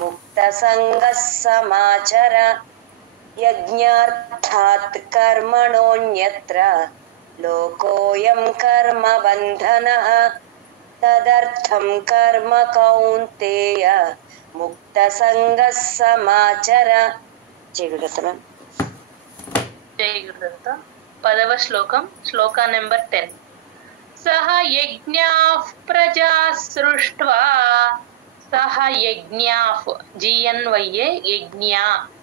मुक्तसङ्गः समाचर यज्ञार्थात् कर्मणोऽन्यत्र लोकोऽयं कर्मबन्धनः तदर्थं कर्म कौन्तेय मुक्तसङ्गः समाचर। जय गुरुदत्त। जय गुरुदत्त। 10వ శ్లోకం, శ్లోక నెంబర్ 10. సహ యజ్ఞాః ప్రజా సృష్ట్వా, సహ యజ్ఞాః జిఎన్వైఏ యజ్ఞ,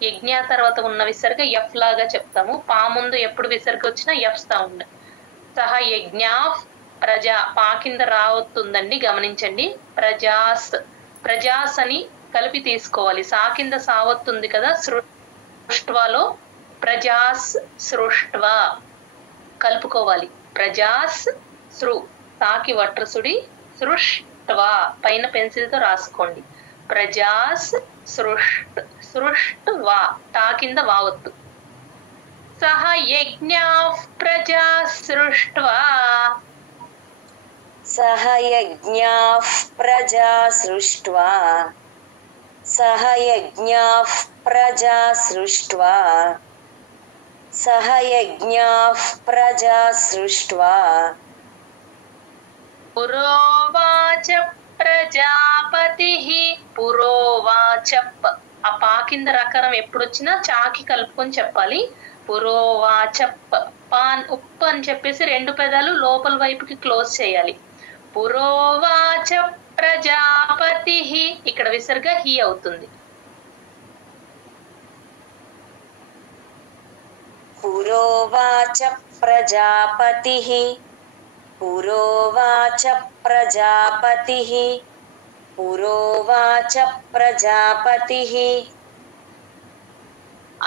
యజ్ఞ తర్వాత ఉన్న విసర్గ ఎఫ్ లాగా చెప్తాము. పా ముందు ఎప్పుడు విసర్గ వచ్చినా ఎఫ్ సౌండ్. సహ యజ్ఞాః ప్రజా, పా కింద రావతుందండి, గమనించండి. ప్రజాస్, ప్రజాస్ అని కలిపి తీసుకోవాలి. సా కింద సావత్తుంది కదా సృష్ట్వాలో, ప్రజాస్ సృష్ట్వా కలుపుకోవాలి. ప్రజాస్ సృ, తాకి వట్రసుడి, సృష్ట్వా పైన పెన్సిల్ తో రాసుకోండి. ప్రజాస్ సృష్ట్వా, టా కింద వావత్తు. సహ యజ్ఞాః ప్రజా సృష్ట్వా, సహ యజ్ఞాః ప్రజా సృష్ట్వా, సహ యజ్ఞాః ప్రజా సృష్ట్వా, సహ యజ్ఞాః ప్రజా సృష్ట్వా పురోవాచ ప్రజాపతిః, పురోవాచ, ఆ పా కింద రకారం ఎప్పుడొచ్చినా చాకి కలుపుకొని చెప్పాలి. పురోవాచ, పాన్ ఉప్పు అని చెప్పేసి 2 పెదాలు లోపల వైపుకి క్లోజ్ చేయాలి. పురోవాచ ప్రజాపతిః, ఇక్కడ విసర్గ హి అవుతుంది. పురోవాచ ప్రజాపతిః, పురోవాచ ప్రజాపతిః, పురోవాచ ప్రజాపతిః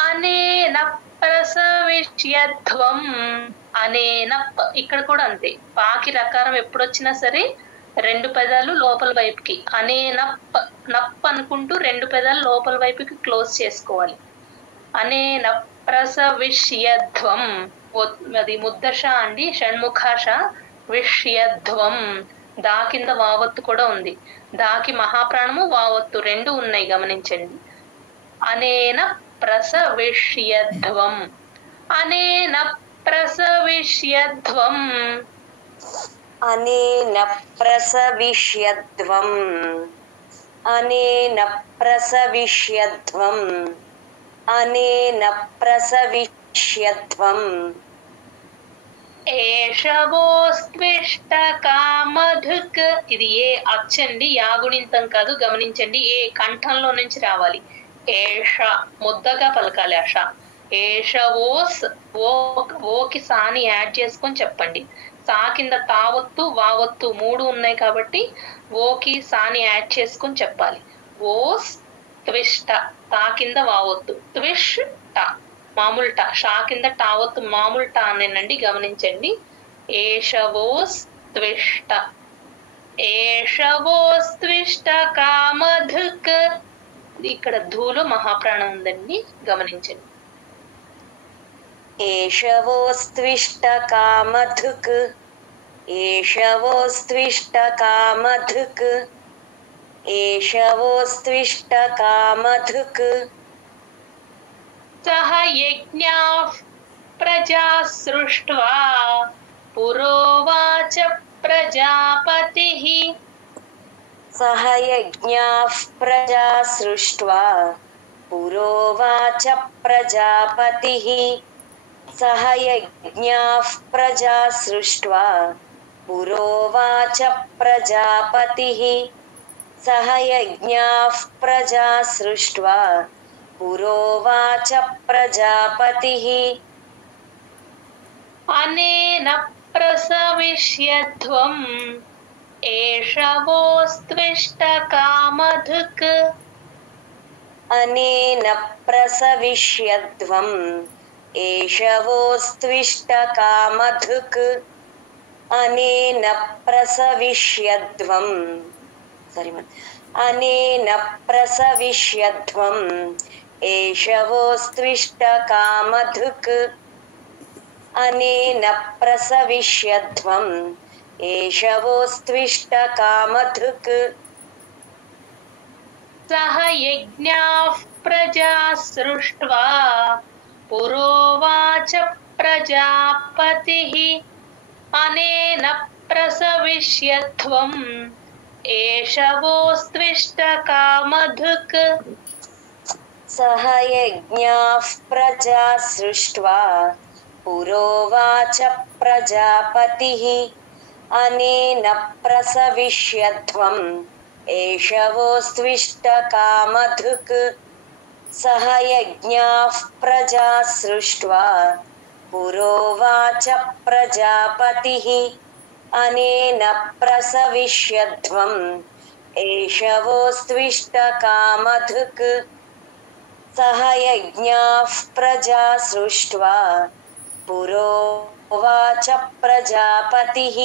అనేన ప్రసవిష్యధ్వం, అనేన, ఇక్కడ కూడా అంతే. పాకి రకారం ఎప్పుడొచ్చినా సరే 2 పెదాలు లోపల వైపుకి, అనేన నప్ అనుకుంటూ 2 పెదాలు లోపల వైపుకి క్లోజ్ చేసుకోవాలి. అనేన ప్రసవిష్యధ్వం, అది ముద్దష అండి, షణ్ముఖాష. విష్యధ్వం, దా కింద వావత్తు కూడా ఉంది. దాకి మహాప్రాణము వావత్తు 2 ఉన్నాయి, గమనించండి. అనేన ప్రసవిష్యధ్వం, అనేన ప్రసవిష్యధ్వం, అనేన ప్రసవిష్యధ్వం, అనేన ప్రసవిష్యధ్వం, అనేన ప్రసవిష్యధ్వం ఏషవోస్త్విష్టకామధుక్, ఇది ఏ అచ్చండి, యాగుణింతం కాదు, గమనించండి. ఏ కంఠంలో నుంచి రావాలి. ఏష ముద్దగా పలకాలి. ఆష. ఏషవోస్, ఓకి సాని యాడ్ చేసుకొని చెప్పండి. సా కింద తావత్తు వావత్తు 3 ఉన్నాయి కాబట్టి ఓకి సాని యాడ్ చేసుకొని చెప్పాలి. ఓస్ త్విష్ట, తా కింద వావత్తు, త్విష్ ట మామూలు ట, షా కింద టావత్తు మామూలు ట అనేనండి, గమనించండి. ఏషవోస్ త్విష్ట, ఏషవోస్ త్విష్ట కామధుక్, ఇక్కడ ధూలో మహాప్రాణం ఉందండి, గమనించండి. ఏషవోస్త్విష్ట కామధుక్, ఏషవోస్త్విష్ట కామధుక్, ఏషవోస్త్విష్ట కామధుక్ సహ యజ్ఞాః ప్రజా సృష్ట్వా, పురోవాచ ప్రజాపతిః, సహ యజ్ఞాః ప్రజా సృష్ట్వా, పురోవాచ ప్రజాపతిః, సహ యజ్ఞాః ప్రజా సృష్ట్వా, పురోవాచ ప్రజాపతిః, సహ యజ్ఞాః ప్రజా సృష్ట్వా, పురోవాచ ప్రజాపతిః అనేన ప్రసవిష్యధ్వం, ఏషవోస్త్విష్ట కామధుక్, అనేన ప్రసవిష్యధ్వం, ఏషవోస్త్విష్ట కామధుక్, అనేన ప్రసవిష్యధ్వం, అనేన ప్రసవిష్యధ్వం, ఏషవోస్త్విష్ట కామధుక్, అనేన ప్రసవిష్యధ్వం, ఏషవోస్త్విష్ట కామధుక్ సహ యజ్ఞాః ప్రజా సృష్ట్వా పురోవాచ ప్రజాపతిః అనేన ప్రసవిష్యత్వం ఏషవోస్త్విష్టకామధుక్. సహ యజ్ఞాః ప్రజా సృష్ట్వా పురోవాచ ప్రజాపతిః అనేన ప్రసవిష్యత్వం ఏషవోస్త్విష్టకామధుక్. సహ యజ్ఞాః ప్రజా సృష్ట్వా పురోవాచ ప్రజాపతిః అనేన ప్రసవిష్యత్వం ఏషవోస్త్విష్టకామధుక్. సహ యజ్ఞాః ప్రజా సృష్ట్వా పురోవాచ ప్రజాపతిః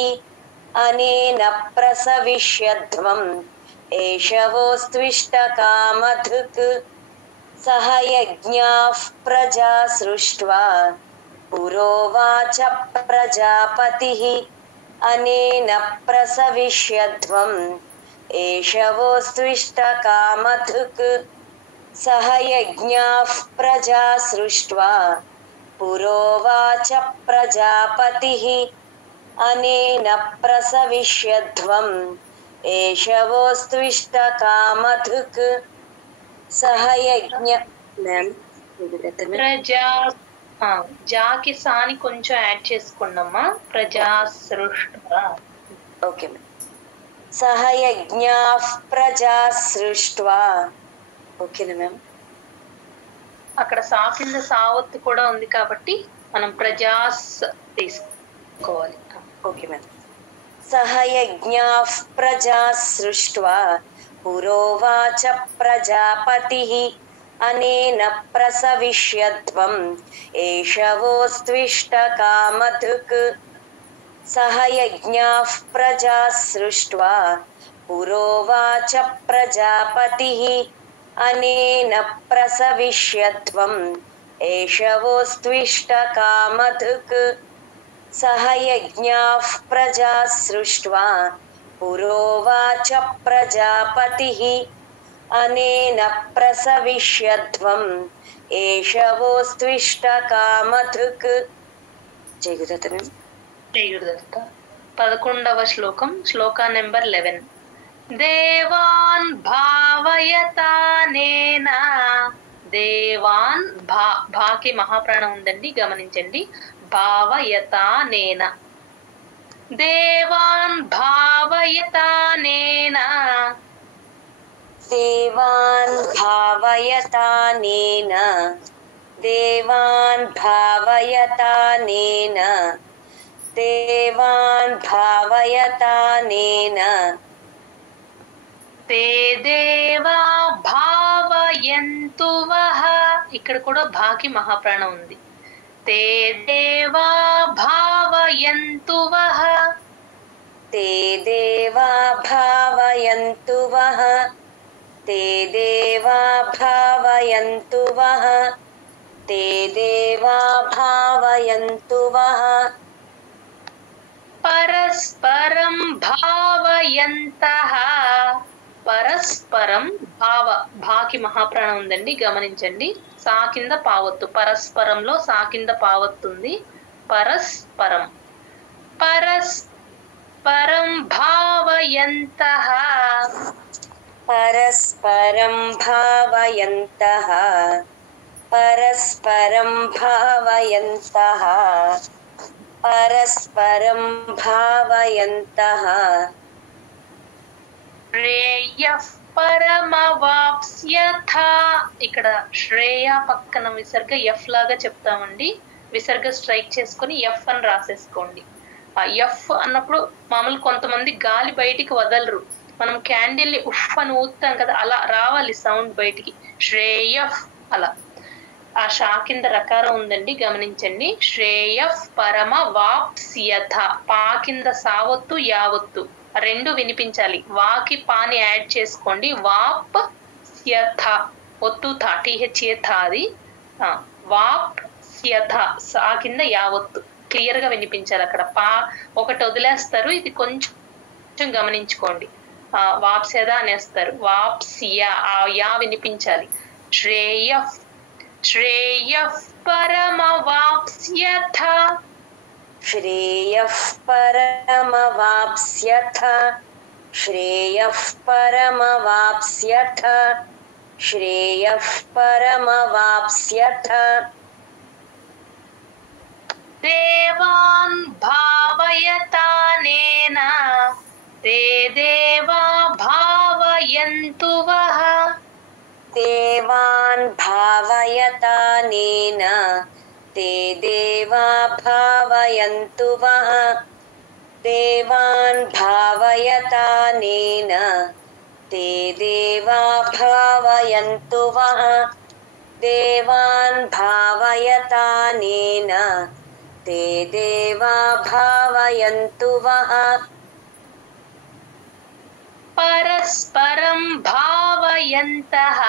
అనేన ప్రసవిష్యత్వం ఏషవోస్త్విష్టకామధుక్. సహ యజ్ఞాః ప్రజా సృష్ట్వా పురోవాచ ప్రజాపతిః అనేన ప్రసవిష్యత్వం ఏషవోస్త్విష్టకామధుక్. సహ యజ్ఞాః ప్రజా సృష్ట్వా పురోవాచ ప్రజాపతిః అనేన ప్రసవిష్యత్వం ఏషవోస్త్విష్టకామధుక్. సహ యజ్ఞ ప్రజా జాకి సాని కొంచెం యాడ్ చేసుకోండమ్మా. ప్రజా సృష్ట్వా. Okay ma'am. సహ యజ్ఞాః ప్రజా సృష్ట్వా. ఓకేనా మ్యామ్? అక్కడ సా కింద సావత్తు కూడా ఉంది కాబట్టి మనం ప్రజాస్ తీసుకోవాలి. Okay ma'am. సహ యజ్ఞాః ప్రజా సృష్ట్వా పురోవాచ ప్రజాపతిః అనేన ప్రసవిష్యత్వం ఏషవోస్త్విష్టకామధుక్. సహ యజ్ఞాః ప్రజా సృష్ట్వా పురోవాచ ప్రజాపతిః అనేన ప్రసవిష్యత్వం ఏషవోస్త్విష్టకామధుక్. సహ యజ్ఞాః ప్రజా సృష్ట్వా పురోవాచ ప్రజాపతిః అనేన ప్రసవిష్యత్వం ఏషవోస్త్విష్టకామధుక్. జై గురుదత్త మ్యామ్. జై గురుదత్త. 11వ శ్లోకం, శ్లోకా నెంబర్ 11. దేవాన్ భావయతానేన. దేవాన్ భాకి మహాప్రాణం ఉందండి, గమనించండి. భావయతానేన. దేవాన్ భావయతానేన. దేవాన్ భావయతానేన. దేవాన్ భావయతానేన. దేవాన్ భావయతానేన. తే దేవా భావయంతు వః. ఇక్కడ కూడా భాకి మహాప్రాణం ఉంది. తే దేవా భావయంతు వః. తే దేవా భావయంతు వః. తే దేవా భావయంతు వః. తే దేవా భావయంతు వః. పరస్పరం భావయంతః. పరస్పరం భాకి మహాప్రాణం ఉందండి, గమనించండి. సా కింద పావత్తు. పరస్పరంలో సా కింద పావత్తు ఉంది. పరస్పరం. పరస్పరం భావయంతః. పరస్పరం భావయంతః. పరస్పరం భావయంతః. పరస్పరం భావయంతః. శ్రేయః పరమవాప్స్యథ. ఇక్కడ శ్రేయ పక్కన విసర్గ ఎఫ్ లాగా చెప్తామండి. విసర్గ స్ట్రైక్ చేసుకుని ఎఫ్ అని రాసేసుకోండి. ఆ ఎఫ్ అన్నప్పుడు మామూలు కొంతమంది గాలి బయటికి వదలరు. మనం క్యాండిల్ ని ఉఫ్ అని ఊతాం కదా, అలా రావాలి సౌండ్ బయటికి. శ్రేయః అలా. ఆ షా కింద రకారం ఉందండి, గమనించండి. శ్రేయః పరమ వాప్స్యథ. పా కింద సావత్తు యావత్తు రెండు వినిపించాలి. వాకి పాని యాడ్ చేసుకోండి. వాప్ స్యథ. ఒత్తు థా టీహెచ్ఏ థా అది. వాప్ స్యథ. సా కింద యావత్తు క్లియర్ గా వినిపించాలి. అక్కడ పా ఒకటి వదిలేస్తారు, ఇది కొంచెం గమనించుకోండి. వాప్స్యద అనేస్తారు. వాప్స్య ఆ యా వినిపించాలి. శ్రేయః శ్రేయః పరమవాప్స్యథ శ్రేయః పరమవాప్స్యథ శ్రేయః పరమవాప్స్యథ శ్రేయః పరమవాప్స్యథ దేవాన్ భావయతానేన తే దేవా భావయంతు వః దేవాన్ భావయతానేన తే దేవా భావయంతు వః దేవాన్ భావయతానేన తే దేవా భావయంతు వః దేవాన్ భావయతానేన తే దేవా భావయంతు వః పరస్పరం భావయంతః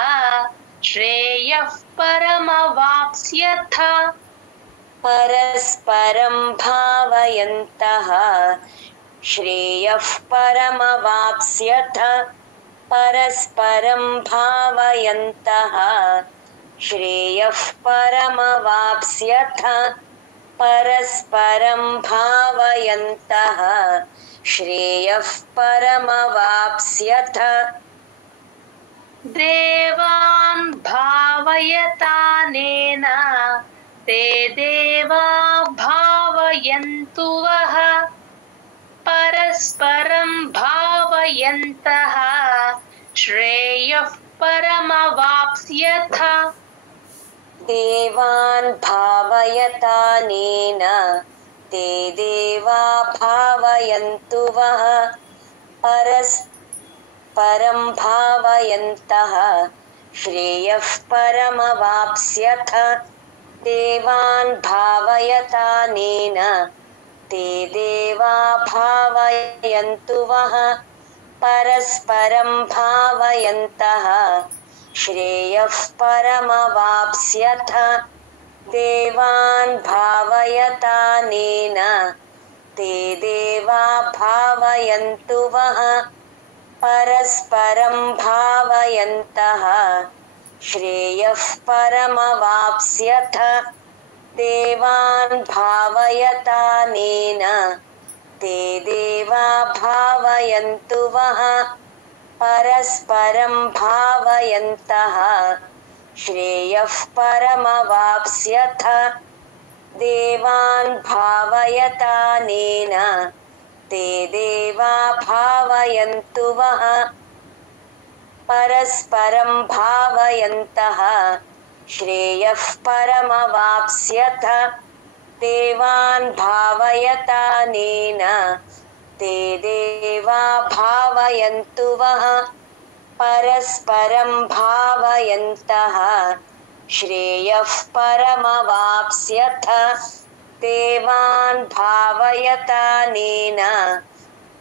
శ్రేయః పరమవాప్స్యథ పరస్పరం భావయంతః శ్రేయః పరమవాప్స్యథ పరస్పరం భావయంతః శ్రేయః పరమవాప్స్యథ పరస్పరం భావయంతః శ్రేయః పరమవాప్స్యథ దేవాన్ భావయతానేన తే దేవా భావయంతు వః పరస్పరం భావయంతః శ్రేయః పరమవాప్స్యథ దేవాన్ భావయతానేన తే దేవా భావయంతు వః పరస్పరం భావయంతః శ్రేయః పరమవాప్స్యథ దేవాన్ భావయతానేన తే దేవా భావయంతు వః పరస్పరం భావయంతః శ్రేయః పరమవాప్స్యథ దేవాన్ భావయతానేన తే దేవా భావయంతు వః పరస్పరం భావయంతః శ్రేయః పరమవాప్స్యథ దేవాన్ భావయతానేన తే దేవా భావయంతు వః పరస్పరం భావయంతః శ్రేయః పరమవాప్స్యథ దేవాన్ భావయతానేన తే దేవా భావయంతు వః పరస్పరం భావయంతః శ్రేయః పరమవాప్స్యథ దేవాన్ భావయతానేన తే దేవా భావయంతు వః పరస్పరం భావయంతః శ్రేయః పరమవాప్స్యథ దేవాన్ భావయతానేన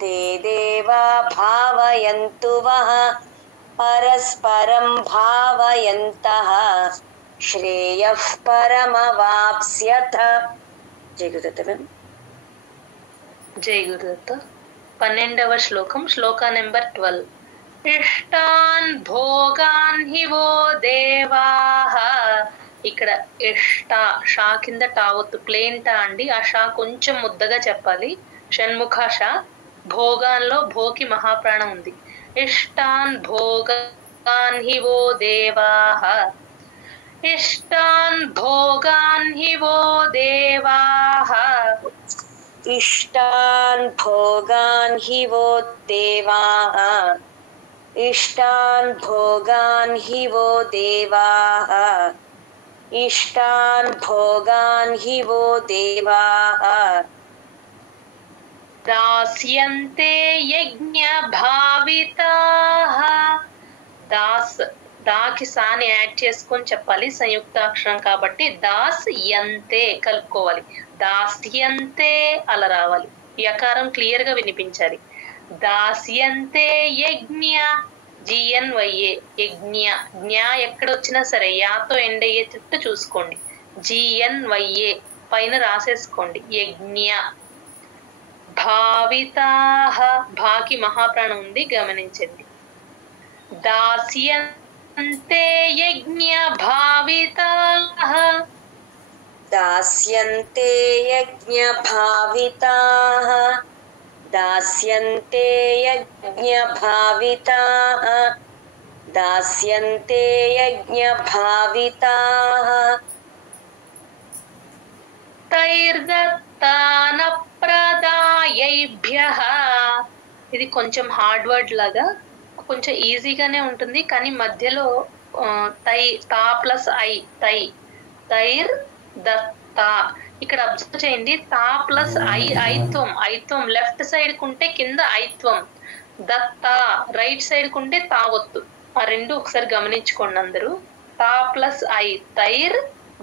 తే దేవా భావయంతు వః పరస్పరం భావయంతః శ్రేయః పరమవాప్స్యథ. జై గురుదత్త. జై గురుదత్త. 12వ శ్లోకం, శ్లోక నెంబర్ 12. ఇష్టాన్ భోగాన్ హి వో దేవాః. ఇక్కడ ఇష్ట షా కింద టావొత్తు ప్లేన్ టా అండి. ఆ షా కొంచెం ముద్దగా చెప్పాలి. షణ్ముఖ షా. భోగాన్లో భోకి మహాప్రాణం ఉంది. ఇష్టాన్ భోగాన్ హి వో దేవాః. ఇష్టాన్ భోగాన్ హి వో దేవాః. ఇష్టాన్ భోగాన్ హి వో దేవాః. ఇష్టాన్ భోగాన్ హి వో దేవాః. ఇష్టాన్ భోగాన్ హి వో దేవాః. దాస్యంతే యజ్ఞ భావితాః. దాస్ దాకి సాని యాడ్ చేసుకొని చెప్పాలి, సంయుక్తాక్షరం కాబట్టి. దాస్ యంతే కలుపుకోవాలి. దాస్యంతే అలా రావాలి. యకారం క్లియర్ గా వినిపించాలి. దాస్యంతే యజ్ఞ జిఎన్వైఏ యజ్ఞ. జ్ఞా ఎక్కడొచ్చినా సరే యాతో ఎండ్ అయ్యేటట్టు చూసుకోండి. జిఎన్వైఏ పైన రాసేసుకోండి. యజ్ఞ భావితాః భాకి మహాప్రాణం ఉంది గమనించండి. దాస్యంతే యజ్ఞ భావితాః దాస్యంతే యజ్ఞ భావితాః దాస్యంతే యజ్ఞ భావితాః దాస్యంతే యజ్ఞ భావితాః తైర్దత్తాన ప్రదాయైభ్యః. ఇది కొంచెం హార్డ్ వర్డ్ లాగా, కొంచెం ఈజీగానే ఉంటుంది కానీ మధ్యలో తా ప్లస్ ఐ తైర్ దత్తా. ఇక్కడ అబ్జర్వ్ చేయండి, తా ప్లస్ ఐత్వం లెఫ్ట్ సైడ్ కుంటే కింద ఐత్వం, దత్తా రైట్ సైడ్ కుంటే తావత్తు. ఆ రెండు ఒకసారి గమనించుకోండి అందరూ. తా ప్లస్ ఐ తైర్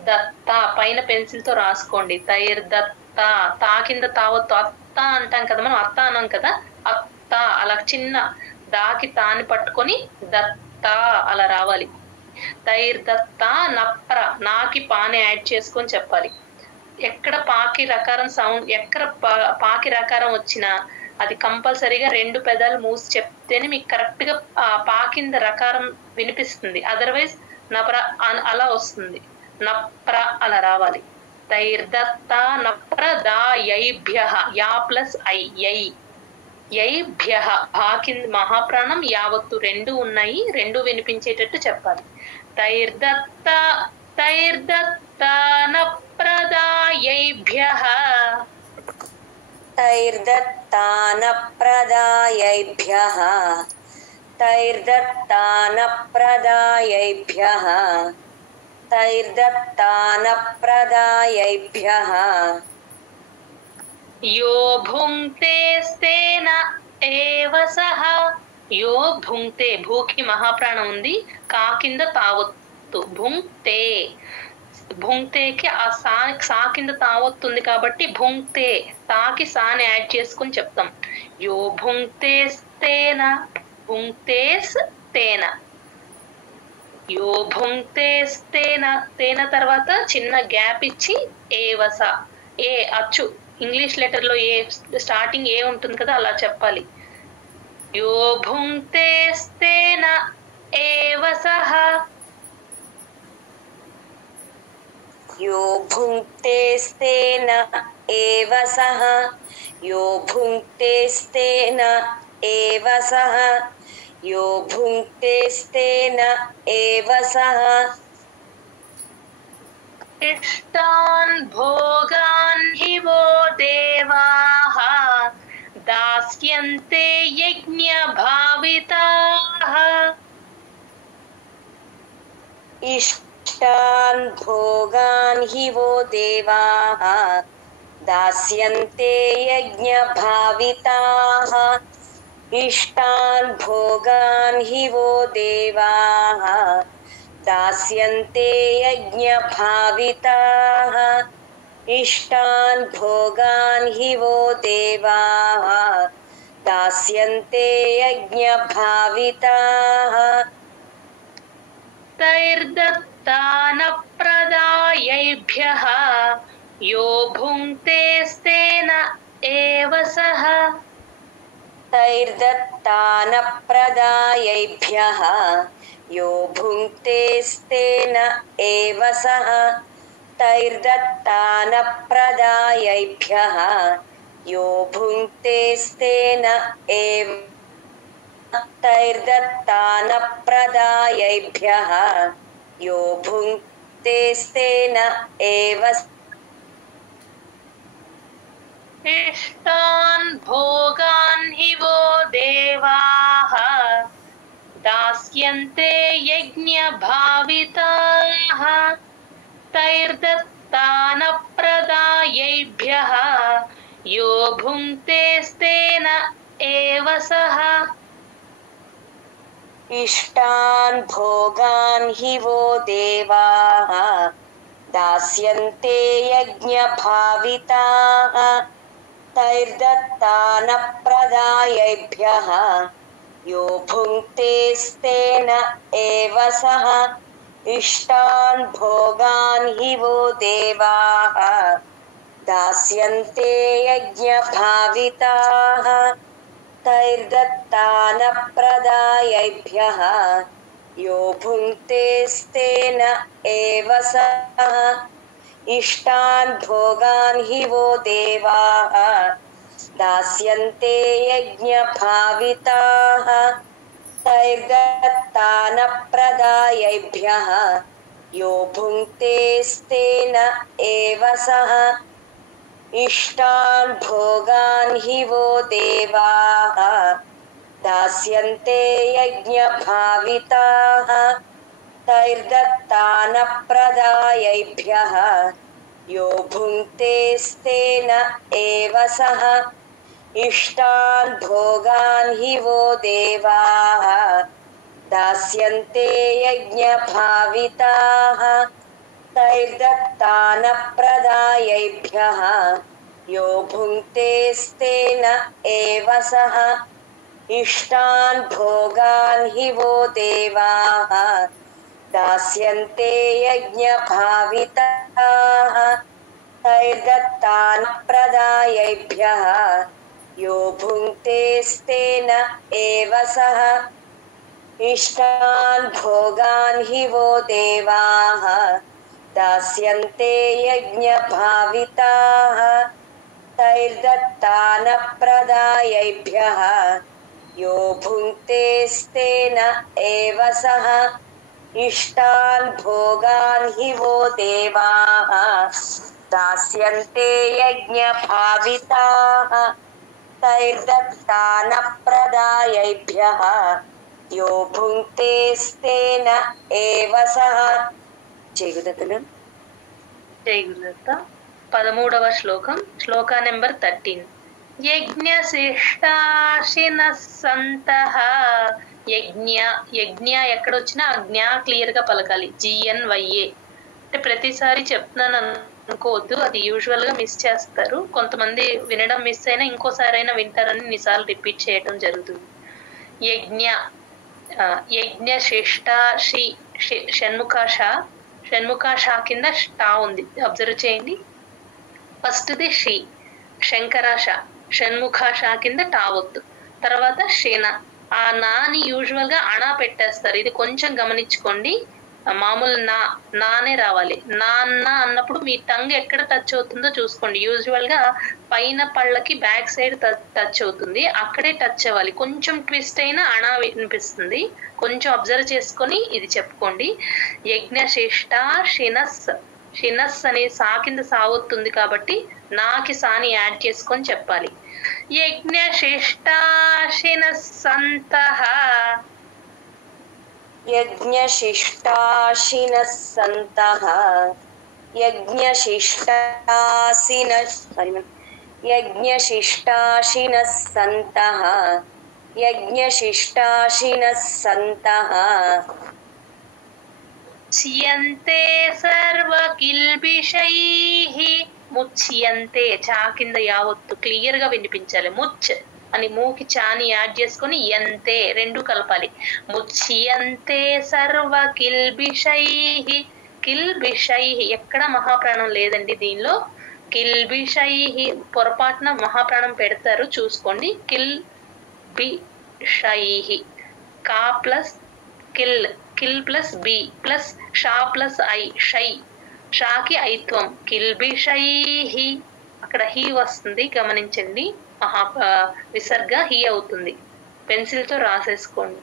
దత్తా పైన పెన్సిల్ తో రాసుకోండి. తైర్ దత్తా, తా కింద తావత్తు. అత్త అంటాం కదా మనం, అత్త అన్నాం కదా, అత్త అలా చిన్న దాకి తాని పట్టుకొని దత్తా అలా రావాలి. తైర్ దత్తా నప్ర, నాకి పాని యాడ్ చేసుకొని చెప్పాలి. ఎక్కడ పాకి రకారం సౌండ్, ఎక్కడ పాకి రకారం వచ్చినా అది కంపల్సరీగా రెండు పెదాలు మూసి చెప్తేనే మీకు కరెక్ట్ గా పాకింద రకారం వినిపిస్తుంది. అదర్వైజ్ నప్ర అలా వస్తుంది, నప్ర అలా రావాలి. తైర్దత్త నప్ర దాయైభ్యః, యా ప్లస్ ఐ యై యైభ్యః. భాకింద మహాప్రాణం యావత్తు రెండు ఉన్నాయి, రెండు వినిపించేటట్టు చెప్పాలి. తైర్దత్త నప్రదాయైభ్యః తైర్దత్తాన ప్రదాయైభ్యః తైర్దత్తాన ప్రదాయైభ్యః తైర్దత్తాన ప్రదాయైభ్యః యో భుంక్తే స్తేన ఏవ సహ. యో భుంక్తే, భూకి మహాప్రాణం ఉంది, కా కింద తావత్తు. భుంక్తే, భుంక్తేకి ఆ సా కింద తావత్తుంది కాబట్టి భుంక్తే, తాకి సాని యాడ్ చేసుకుని చెప్తాం. యో భుంక్తేస్తేన, భుంక్తేస్తేన, యో భుంక్తేస్తేన. తేన తర్వాత చిన్న గ్యాప్ ఇచ్చి ఏవస, ఏ అచ్చు ఇంగ్లీష్ లెటర్ లో ఏ స్టార్టింగ్ ఏ ఉంటుంది కదా అలా చెప్పాలి. యో భుంక్తేస్తేన ఏవ సహ. యో భుంక్తేస్తేన ఏవ సహ యో భుంక్తేస్తేన ఏవ సహ యో భుంక్తేస్తేన ఏవ సహ ఇష్టాన్ భోగాన్ హి వో దేవాః దాస్యంతే యజ్ఞ భావితాః. ఇష్టాన్ భోగాన్ హి వో దేవాః దాస్యంతే యజ్ఞ భావితాః ఇష్టాన్ భోగాన్ హి వో దేవాః దాస్యంతే యజ్ఞ భావితాః ఇష్టాన్ భోగాన్ హి వో దేవాః దాస్యంతే యజ్ఞ భావితాః తైర్దత్తాన ప్రదాయైభ్యః యో భుంక్తేస్తేన ఏవ సహ. తైర్దత్తాన ప్రదాయైభ్యః యో భుంక్తేస్తేన ఏవ సహ తైర్దత్తాన ప్రదాయైభ్యః యో భుంక్తేస్తేన ఏవ తైర్దత్తాన ప్రదాయైభ్యః యో భుంక్తేస్తేన ఏవ ఇష్టాన్ భోగాన్ హి వో దేవాః దాస్యంతే యజ్ఞ భావితాః తైర్దత్తాన ప్రదాయైభ్యః యో భుంక్తేస్తేన ఏవ సహ. ఇష్టాన్ భోగాన్ హి వో దేవాః దాస్యంతే యజ్ఞ భావితాః తైర్దత్తాన ప్రదాయైభ్యః యో భుంక్తేస్తేన ఏవ సహ ఇష్టాన్ భోగాన్ హి వో దేవాః दास्यन्ते यज्ञभाविताः तैर्दत्तानप्रदायैभ्यः यो भुङ्क्तेस्तेन एव सः इष्टान् भोगान् हि वो देवाः दास्यन्ते यज्ञभाविताः तैर्दत्तानप्रदायैभ्यः यो भुङ्क्तेस्तेन एव सः इष्टान् भोगान् हि वो देवाः दास्यन्ते यज्ञभाविताः तैर्दत्तानप्रदायैभ्यः यो भुङ्क्तेस्तेन एव सः इष्टान् भोगान् हि वो देवाः दास्यन्ते यज्ञभाविताः तैर्दत्तानप्रदायैभ्यः यो भुङ्क्तेस्तेन एव सः इष्टान् भोगान् हि वो देवाः दास्यन्ते यज्ञभाविताः तैर्दत्तानप्रदायैभ्यः यो भुङ्क्तेस्तेन एव सः इष्टान् भोगान् हि वो देवाः दास्यन्ते यज्ञभाविताः तैर्दत्तानप्रदायैभ्यः यो भुङ्क्तेस्तेन एव सः इष्टान् भोगान् हि वो देवाः दास्यन्ते यज्ञभाविताः तैर्दत्तानप्रदायैभ्यः यो भुङ्क्तेस्तेन एव सः జయగుదత్తలు జై గురుదత్త 13వ శ్లోకం శ్లోక నెంబర్ 13 యజ్ఞశిష్టాశినః సంతః యజ్ఞ ఎక్కడొచ్చినా జ్ఞ క్లియర్ గా పలకాలి GNYA అంటే ప్రతిసారి చెప్తున్నాను అనుకోవద్దు అది యూజువల్ గా మిస్ చేస్తారు కొంతమంది వినడం మిస్ అయినా ఇంకోసారి అయినా వింటారని ఎన్నిసార్లు రిపీట్ చేయడం జరుగుతుంది యజ్ఞ శిష్ట షణ్ముఖ కింద టా ఉంది అబ్జర్వ్ చేయండి ఫస్ట్ది షి శంకరాష షణ్ముఖ కింద టా వద్దు తర్వాత షేన ఆ నాని యూజువల్ గా అణా పెట్టేస్తారు ఇది కొంచెం గమనించుకోండి మామూలు నానే రావాలి నాన్న అన్నప్పుడు మీ టంగ్ ఎక్కడ టచ్ అవుతుందో చూసుకోండి యూజువల్ గా పైన పళ్ళకి బ్యాక్ సైడ్ టచ్ అవుతుంది అక్కడే టచ్ అవ్వాలి కొంచెం ట్విస్ట్ అయినా అణా వినిపిస్తుంది కొంచెం అబ్జర్వ్ చేసుకొని ఇది చెప్పుకోండి యజ్ఞశిష్ట షినస్ అనే సా కింద సావొత్తుంది కాబట్టి నాకి సాని యాడ్ చేసుకొని చెప్పాలి యజ్ఞశిష్ట షినస్సంతః యజ్ఞశిష్టాశినః సంతః యజ్ఞశిష్టాశినః సంతః యజ్ఞశిష్టాశినః సంతః ముచ్యంతే సర్వకిల్బిషైః ముచ్యంతే చా కింద యావత్తు క్లియర్ గా వినిపించాలి ముచ్ అని మూకి చాని యాడ్ చేసుకొని ఎంతే రెండు కలపాలి ముచ్యంతే సర్వకిల్బిషైః కిల్బిషైః ఎక్కడ మహాప్రాణం లేదండి దీనిలో కిల్బిషైః పొరపాటున మహాప్రాణం పెడతారు చూసుకోండి కిల్బిషైః కా ప్లస్ కిల్ ప్లస్ బి ప్లస్ షా ప్లస్ ఐ షై షాకి ఐత్వం కిల్బిషైః అక్కడ హీ వస్తుంది గమనించండి విసర్గ హీ అవుతుంది పెన్సిల్ తో రాసేసుకోండి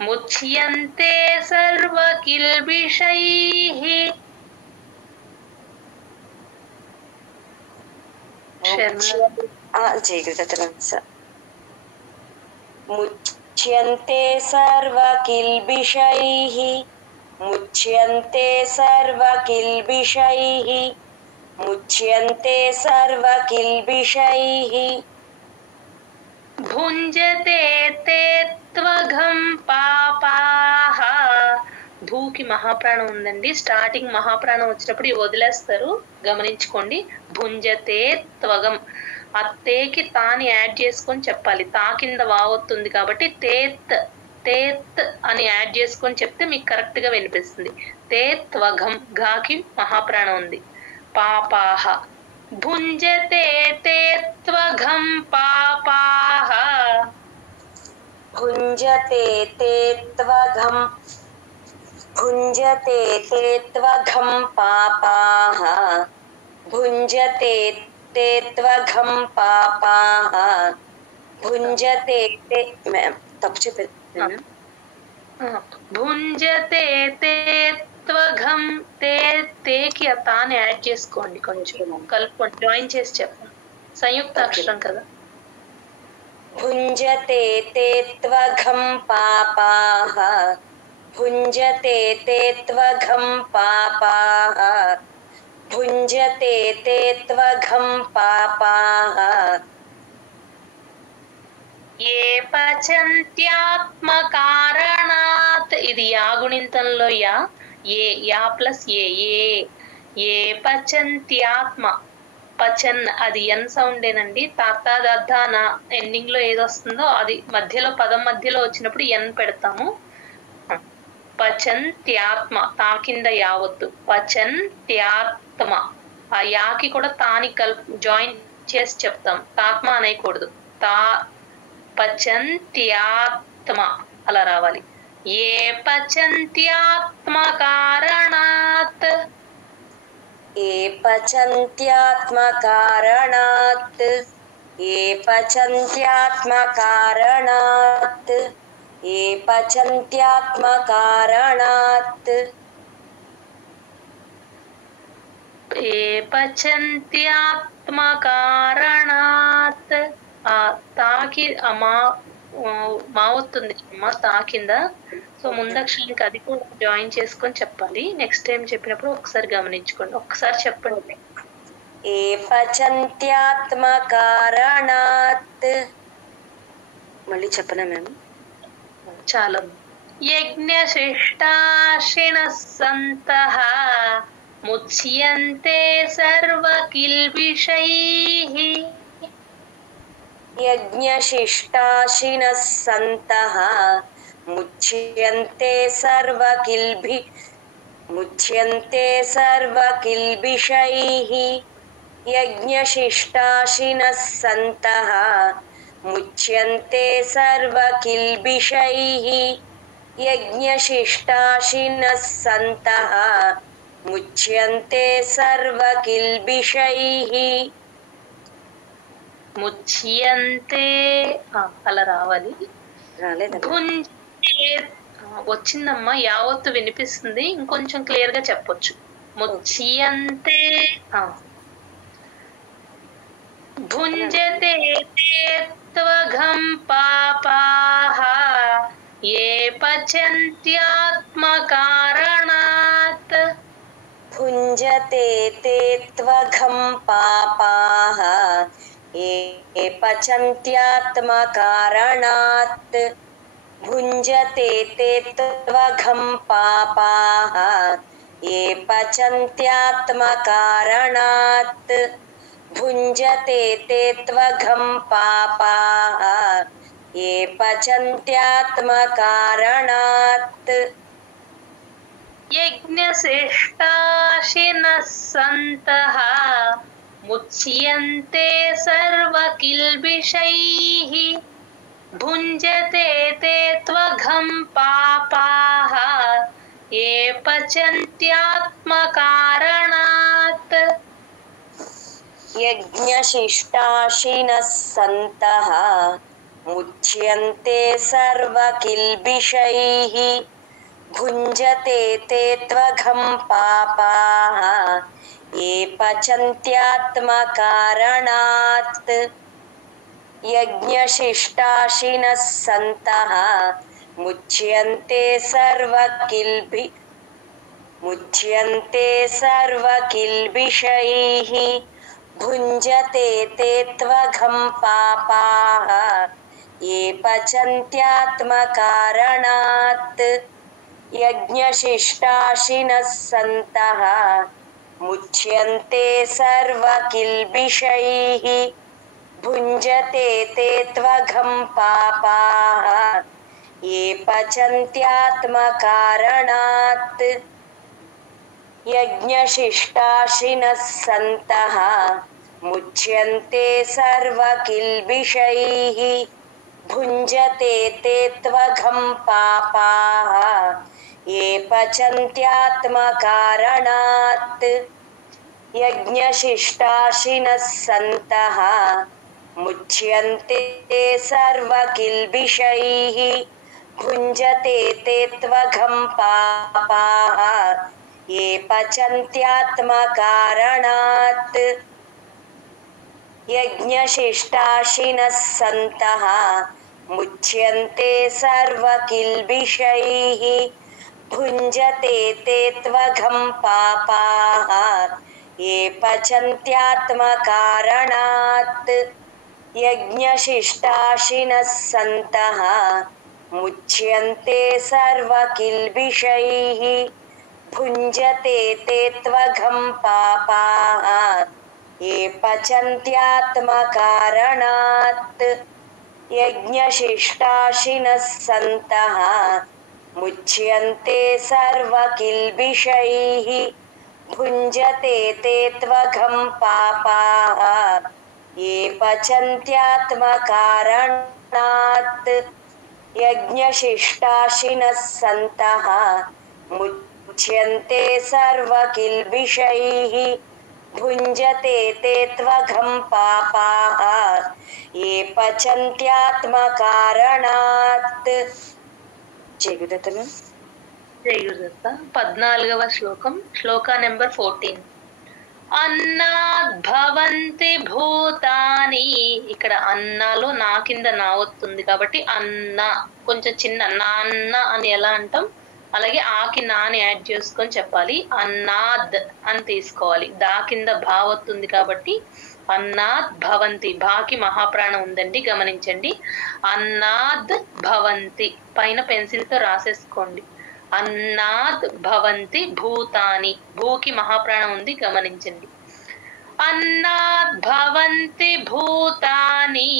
ముచ్యంతే సర్వకిల్బిషైః ముచ్యంతే సర్వకిల్బిషైః ముచ్యంతే సర్వకిల్బిషైః ముచ్యంతే సర్వకిల్బిషైః భుంజతే తే త్వఘం పాపాః ధూకి మహాప్రాణం ఉందండి స్టార్టింగ్ మహాప్రాణం వచ్చినప్పుడు ఇవి వదిలేస్తారు గమనించుకోండి భుంజతే త్వగం అత్తేకి తాని యాడ్ చేసుకొని చెప్పాలి తా కింద వావొత్తుంది కాబట్టి తేత్ అని యాడ్ చేసుకొని చెప్తే మీకు కరెక్ట్ గా వినిపిస్తుంది తే త్వఘం ఘాకి మహాప్రాణం ఉంది పాపాహ भुञ्जते ते त्वघं पापाः भुञ्जते ते त्वघं भुञ्जते ते त्वघं पापाः भुञ्जते ते त्वघं पापाः भुञ्जते ते తప్పు చెప్పాను భుంజతే తే త్వఘం తే తేకి తాను యాడ్ చేసుకోండి కొంచెం కలుపుకోండి జాయిన్ చేసి చెప్పండి సంయుక్త అక్షరం కదా భుంజతే తే త్వఘం పాపాః భుంజతే తే త్వఘం పాపాః భుంజతే తే త్వఘం పాపాః ఏ పచంత్యాత్మకారణాత్ ఇది యాగుణింతంలో యా ప్లస్ ఏ పచంత్యాత్మ పచన్ అది ఎన్ సౌండేనండి తాతాదన ఎండింగ్ లో ఏదొస్తుందో అది మధ్యలో పదం మధ్యలో వచ్చినప్పుడు ఎన్ పెడతాము పచంత్యాత్మ తా కింద యావద్దు పచంత్యాత్మ ఆ యాకి కూడా తాని జాయిన్ చేసి చెప్తాం తాత్మ అనేయకూడదు తా పచంత్యాత్మ అలా రావాలి ఏ పచంత్యాత్మ కారణాత్ ఏ పచంత్యాత్మ కారణాత్ ఏ పచంత్యాత్మ కారణాత్ ఏ పచంత్యాత్మ కారణాత్ ఏ పచంత్యాత్మ కారణాత్ ఆ తాకి మావుతుంది అమ్మ తా కింద సో ముందక్షరానికి అది కూడా జాయిన్ చేసుకొని చెప్పాలి నెక్స్ట్ టైం చెప్పినప్పుడు ఒకసారి గమనించుకోండి ఒకసారి చెప్పండి ఏ పచంత్యాత్మ కారణాత్ మళ్ళీ చెప్పనా మ్యామ్ చాలా యజ్ఞశిష్టాశిణ సంతః ముచ్యంతే సర్వకిల్బిషైః యజ్ఞశిష్టాశినః సంతః ముచ్యంతే సర్వకిల్బిషైః యజ్ఞశిష్టాశినః సంతః ముచ్యంతే సర్వకిల్బిషైః యజ్ఞశిష్టాశినః సంతః ముచ్యంతే సర్వకిల్బిషైః ముచ్యంతే అలా రావాలి రాలేదా వచ్చిందమ్మా యావత్తు వినిపిస్తుంది ఇంకొంచెం క్లియర్ గా చెప్పొచ్చు ముచ్యంతే భుంజతే త్వఘం పాపాః ఏ పచంత్యాత్మ కారణాత్ భుంజతే తే త్వఘం పాపాః ఏ పచంత్యాత్మ కారణాత్ భుంజతే తే త్వఘం పాపాః ఏ పచంత్యాత్మ కారణాత్ భుంజతే తే త్వఘం పాపాః ఏ పచంత్యాత్మ కారణాత్ యజ్ఞశిష్టాశినః సంతః ముచ్యంతే సర్వకిల్బిషైః భుంజతే తే త్వఘం పాపాః ఏ పచంత్యాత్మ కారణాత్ యజ్ఞశిష్టాశినః సంతః ముచ్యంతే సర్వకిల్బిషైః భుంజతే తే త్వఘం పాపాః ఏ పచంత్యాత్మ కారణాత్ యజ్ఞశిష్టాశినః సంతః ముచ్యంతే సర్వకిల్బిషైః భుంజతే తే త్వఘం పాపాః ఏ పచంత్యాత్మ కారణాత్ యజ్ఞశిష్టాశినః సంతః ముచ్యంతే సర్వకిల్బిషైః భుంజతే తే త్వఘం పాపాః ఏ పచంత్యాత్మ కారణాత్ యజ్ఞశిష్టాశినః సంతః मुच्यन्ते सर्वकिल्बिषैः भुञ्जते ते त्वघं पापाः ये पचन्त्यात्मकारणात् यज्ञशिष्टाशिनः सन्तः मुच्यन्ते सर्वकिल्बिषैः भुञ्जते ते त्वघं पापाः ये पचन्त्यात्मकारणात् यज्ञशिष्टाशिनः सन्तः मुच्यन्ते सर्वकिल्बिषैः भुञ्जते ते त्वघं पापाः ये पचन्त्यात्मकारणात् यज्ञशिष्टाशिनः सन्तः मुच्यन्ते सर्वकिल्बिषैः भुञ्जते ते त्वघं पापाः ये पचन्त्यात्मकारणात् यज्ञशिष्टाशिनः सन्तः मुच्यन्ते सर्वकिल्बिषैः भुञ्जते ते त्वघं पापाः ये पचन्त्यात्मकारणात् यज्ञशिष्टाशिनः सन्तः मुच्यन्ते सर्वकिल्बिषैः भुञ्जते ते त्वघं पापाः ये पचन्त्यात्मकारणात् जय गुरुदत्त मैम జై గురుదత్త 14వ శ్లోకం శ్లోక నెంబర్ 14 అన్నాద్భవంతి భూతాని ఇక్కడ అన్నాలో నా కింద నా వస్తుంది కాబట్టి అన్న కొంచెం చిన్న నాన్న అని ఎలా అంటాం అలాగే ఆకి నాని యాడ్ చేసుకొని చెప్పాలి అన్నాద్ అని తీసుకోవాలి దా కింద భా వస్తుంది కాబట్టి అన్నాద్ భవంతి భాకి మహాప్రాణం ఉందండి గమనించండి అన్నాద్ భవంతి పైన పెన్సిల్ తో రాసేసుకోండి అన్నాద్ భవంతి భూతాని భూకి మహాప్రాణం ఉంది గమనించండి అన్నాద్ భవంతి భూతాని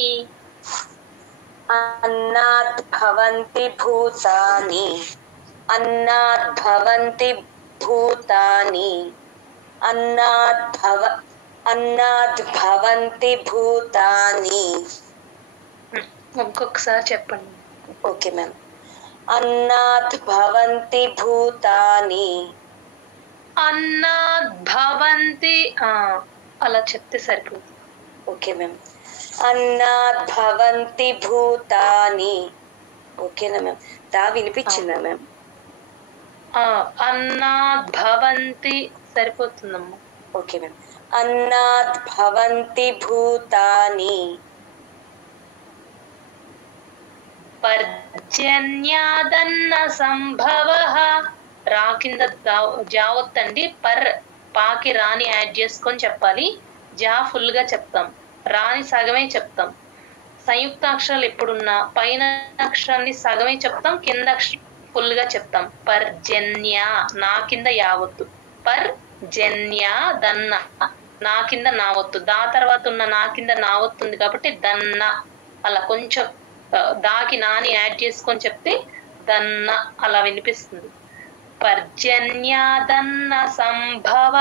अन्नात् भवन्ति भूतानि अन्नात् भवन्ति भूतानि अन्नात् भवन्ति भूतानि ఇంకొకసారి చెప్పండి ओके मैम अन्नात् भवन्ति भूतानि అన్నాద్ భవంతి అలా చెప్తే సరిపోతుంది ओके मैम अन्नात् भवन्ति भूतानि ఓకేనా మ్యామ్ దా వినిపించిందా మ్యామ్ అన్నాద్ భవంతి సరిపోతుందమ్మా ఓకే మ్యామ్ अन्नात् भवन्ति भूतानि పర్జన్యాదన్న సంభవః రా కింద జావొత్తండి పర్ పాకి రాని యాడ్ చేసుకొని చెప్పాలి జా ఫుల్ గా చెప్తాం రాని సగమే చెప్తాం సంయుక్తాక్షరాలు ఎప్పుడున్నా పైన అక్షరాన్ని సగమే చెప్తాం కింద అక్షరం ఫుల్ గా చెప్తాం పర్జన్య నా కింద యావత్తు పర్జన్య దన్న నా కింద నావత్తు దా తర్వాత ఉన్న నా కింద నావత్తుంది కాబట్టి దన్న అలా కొంచెం దాకి నాని యాడ్ చేసుకొని చెప్తే దన్న అలా వినిపిస్తుంది పర్జన్యాదన్న సంభవ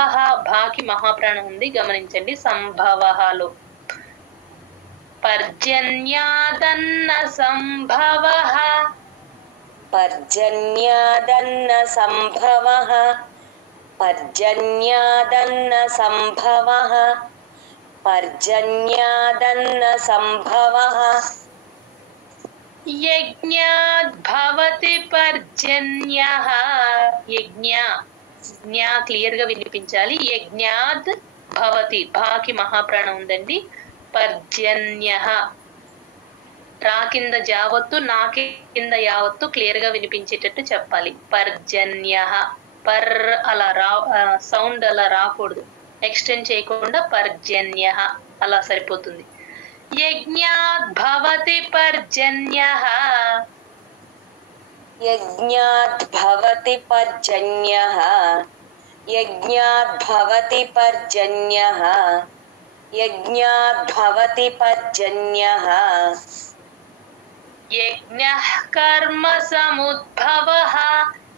భాకి మహాప్రాణం ఉంది గమనించండి సంభవలో పర్జన్యాదన్న సంభవ పర్జన్యాదన్న సంభవ పర్జన్యాదన్న సంభవ పర్జన్యాదన్న సంభవ యజ్ఞాద్భవతి పర్జన్యః యజ్ఞ జ్ఞా క్లియర్ గా వినిపించాలి యజ్ఞాద్ భవతి భాకి మహాప్రాణం ఉందండి పర్జన్యః రా కింద జావత్తు నా కింద యావత్తు క్లియర్ గా వినిపించేటట్టు చెప్పాలి పర్జన్యః పర్ అలా రా సౌండ్ అలా రాకూడదు ఎక్స్టెండ్ చేయకుండా పర్జన్యః అలా సరిపోతుంది యజ్ఞాద్ భవతి పర్జన్యః యజ్ఞాద్ భవతి పర్జన్యః యజ్ఞాద్ భవతి పర్జన్యః యజ్ఞాద్ భవతి పర్జన్యః యజ్ఞః కర్మ సముద్భవః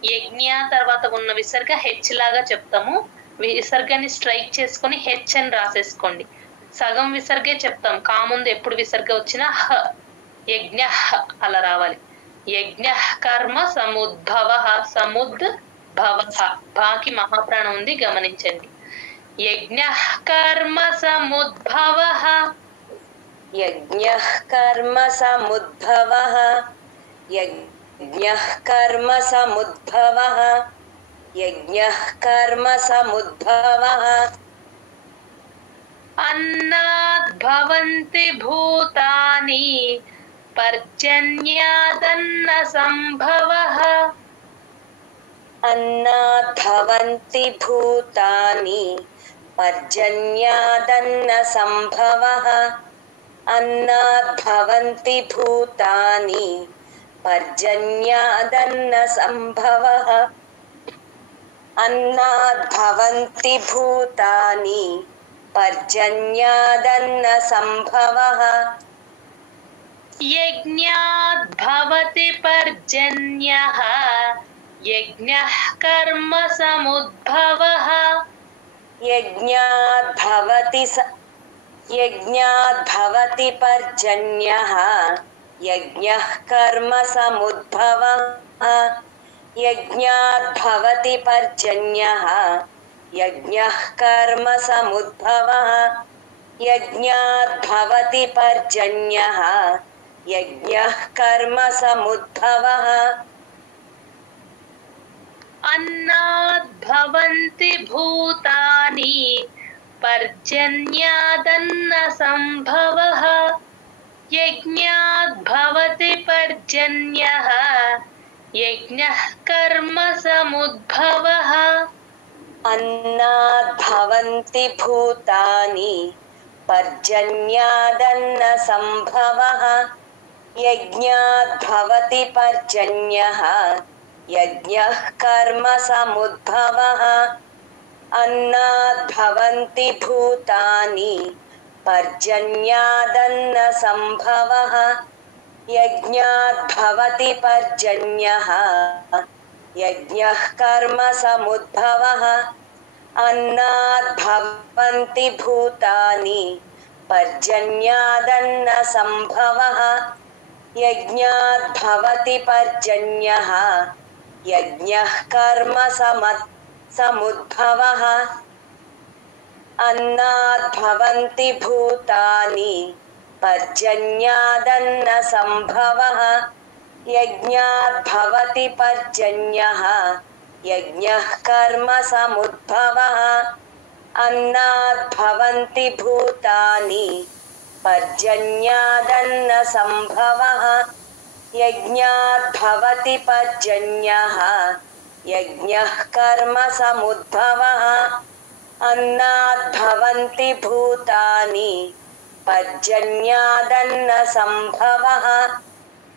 యజ్ఞ తర్వాత ఉన్న విసర్గ హెచ్ లాగా చెప్తాము విసర్గని స్ట్రైక్ చేసుకొని హెచ్ అని రాసేసుకోండి సగం విసర్గే చెప్తాం. కా ముందు ఎప్పుడు విసర్గ వచ్చినా హ, యజ్ఞ అలా రావాలి. యజ్ఞ కర్మ సముద్భవ, సముద్భవ, భాకి మహాప్రాణం ఉంది గమనించండి. యజ్ఞ కర్మ సముద్భవ, యజ్ఞః కర్మ సముద్భవః, యజ్ఞః కర్మ సముద్భవః, యజ్ఞః కర్మ సముద్భవః. అన్నాద్ భవంతి భూతాని పర్జన్యాదన్న సంభవః, అన్నాద్ భవంతి భూతాని పర్జన్యాదన్న సంభవః, అన్నాద్ భవంతి భూతాని పర్జన్యాదన్న సంభవః, అన్నాద్ భవంతి భూతాని పర్జన్యాదన్న సంభవః. యజ్ఞాద్ భవతి పర్జన్యః, యజ్ఞః కర్మ సముద్భవః, యజ్ఞాద్ భవతి పర్జన్యః, యజ్ఞః కర్మ సముద్భవః, యజ్ఞాద్ భవతి పర్జన్యః, యజ్ఞః కర్మ సముద్భవః, యజ్ఞాద్ భవతి పర్జన్యః, యజ్ఞః కర్మ సముద్భవః. అన్నాద్ భవంతి భూతాని పర్జన్యాదన్న సంభవః, యజ్ఞాద్ భవతి పర్జన్యః, యజ్ఞః కర్మ సముద్భవః. అన్నాద్ భవంతి భూతాని పర్జన్యాదన్న సంభవః, యజ్ఞాద్ భవతి పర్జన్యః, యజ్ఞః కర్మ సముద్భవః. అన్నాద్ భవంతి భూతాని పర్జన్యాదన్న సంభవః, యజ్ఞాద్ భవతి పర్జన్యః, యజ్ఞః కర్మ సముద్భవః. అన్నాద్ భవంతి భూతాని పర్జన్యాదన్న సంభవః, యజ్ఞాద్ భవతి పర్జన్యః, యజ్ఞః కర్మ సముద్భవః. అన్నాద్ భవంతి భూతాని పర్జన్యాదన్న సంభవః, యజ్ఞాద్ భవతి పర్జన్యః, యజ్ఞః కర్మ సముద్భవః. అన్నాద్ భవంతి భూతాని పర్జన్యాదన్న సంభవః, యజ్ఞాద్ భవతి పర్జన్యః, యజ్ఞః కర్మ సముద్భవః. అన్నాద్ భవంతి భూతాని పర్జన్యాదన్న సంభవః,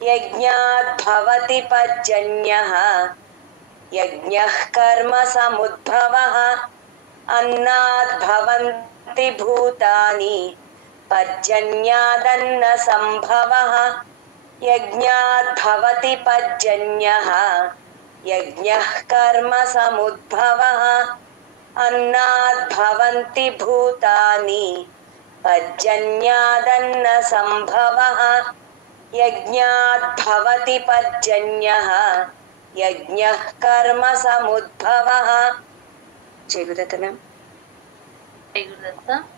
యజ్ఞాద్ భవతి పర్జన్యః, యజ్ఞః కర్మ సముద్భవః. అన్నాద్ భవంతి భూతాని పర్జన్యాదన్న సంభవః, యజ్ఞాద్ భవతి పర్జన్యః, యజ్ఞః కర్మ సముద్భవః. అన్నాద్ భవంతి భూతాని పర్జన్యాదన్న సంభవః, యజ్ఞాద్ భవతి పర్జన్యః, యజ్ఞః కర్మ సముద్భవః. జయగురుదత్త మ్యామ్.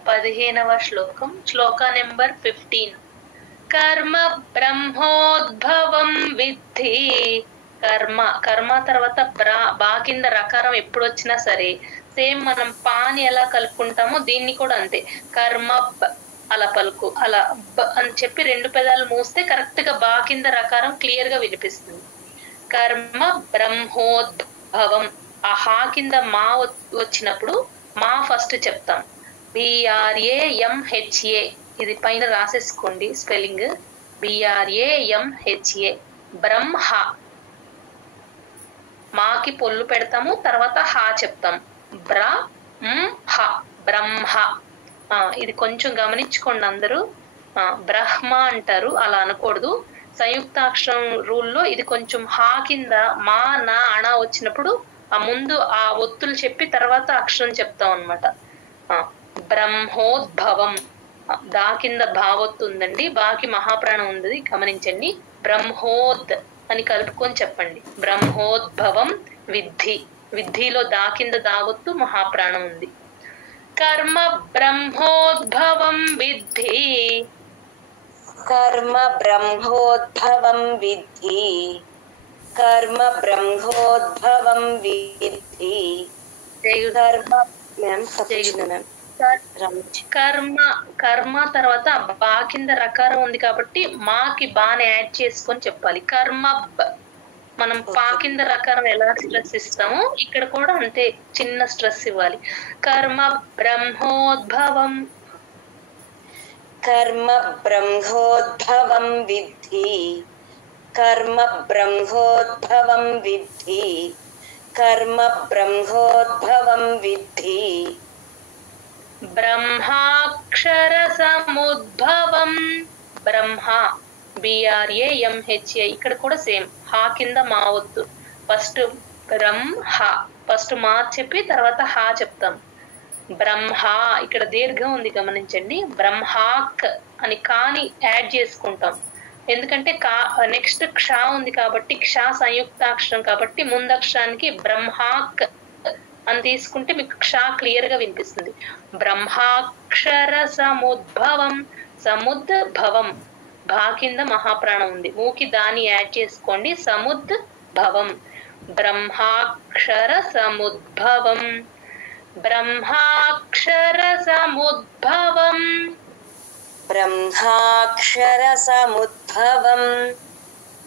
15వ శ్లోకం, శ్లోక నెంబర్ 15. కర్మ బ్రహ్మోద్భవం విద్ధి. కర్మ తర్వాత బా కింద రకారం ఎప్పుడు వచ్చినా సరే సేమ్ మనం పాని ఎలా కలుపుకుంటామో దీన్ని కూడా అంతే. కర్మ అలా పలుకు, అలా అని చెప్పి 2 పెదాలు మూస్తే కరెక్ట్ గా బా కింద రకారం క్లియర్ గా వినిపిస్తుంది. కర్మ బ్రహ్మోద్భవం. ఆ హా కింద మా వచ్చినప్పుడు మా ఫస్ట్ చెప్తాం. BRAMHA, ఇది పైన రాసేసుకోండి స్పెల్లింగ్. BRAMHA, బ్రహ్మ. మాకి పొల్లు పెడతాము, తర్వాత హా చెప్తాం. బ్రహ్మ, బ్రహ్మ. ఇది కొంచెం గమనించుకోండి అందరూ. బ్రహ్మ అంటారు, అలా అనకూడదు. సంయుక్తాక్షరం రూల్లో ఇది కొంచెం హా కింద మా నా అణ వచ్చినప్పుడు ఆ ముందు ఆ ఒత్తులు చెప్పి తర్వాత అక్షరం చెప్తాం అన్నమాట. బ్రహ్మోద్భవం. దా కింద భావొత్తు ఉందండి, బాకి మహాప్రాణం ఉంది గమనించండి. బ్రహ్మోద్ అని కలుపుకొని చెప్పండి. బ్రహ్మోద్భవం విద్ధి. విద్ధిలో దా కింద దావొత్తు మహాప్రాణం ఉంది. కర్మ బ్రహ్మోద్భవం విద్ధి. కర్మ బ్రహ్మోద్భవం విద్ధి. కర్మ బ్రహ్మోద్భవం విద్ధి. కర్మ కర్మ కర్మ తర్వాత బా కింద రకారం ఉంది కాబట్టి మాకి బాని యాడ్ చేసుకొని చెప్పాలి. కర్మ మనం పా కింద రకారం ఎలా స్ట్రెస్ ఇస్తామో ఇక్కడ కూడా అంతే చిన్న స్ట్రెస్ ఇవ్వాలి. కర్మ బ్రహ్మోద్భవం. కర్మ బ్రహ్మోద్భవం విద్ధి. కర్మ బ్రహ్మోద్భవం విద్ధి. కర్మ బ్రహ్మోద్భవం విద్ధి. బ్రహ్మాక్షర సముద్భవం. బ్రహ్మ BRAMHA ఇక్కడ కూడా సేమ్ హా కింద మా వద్దు. ఫస్ట్ బ్రహ్మ ఫస్ట్ మా చెప్పి తర్వాత హా చెప్తాం. బ్రహ్మ ఇక్కడ దీర్ఘం ఉంది గమనించండి. బ్రహ్మాక్ అని కాని యాడ్ చేసుకుంటాం. ఎందుకంటే నెక్స్ట్ క్ష ఉంది కాబట్టి క్ష సంయుక్తాక్షరం కాబట్టి ముందక్షరానికి బ్రహ్మాక్ అని తీసుకుంటే మీకు క్ష క్లియర్ గా వినిపిస్తుంది. బ్రహ్మాక్షర సముద్భవం. సముద్భవం భా కింద మహాప్రాణం ఉంది, మూకి దాన్ని యాడ్ చేసుకోండి. సముద్భవం. బ్రహ్మాక్షర సముద్భవం. బ్రహ్మాక్షర సముద్భవం. బ్రహ్మాక్షర సముద్భవం.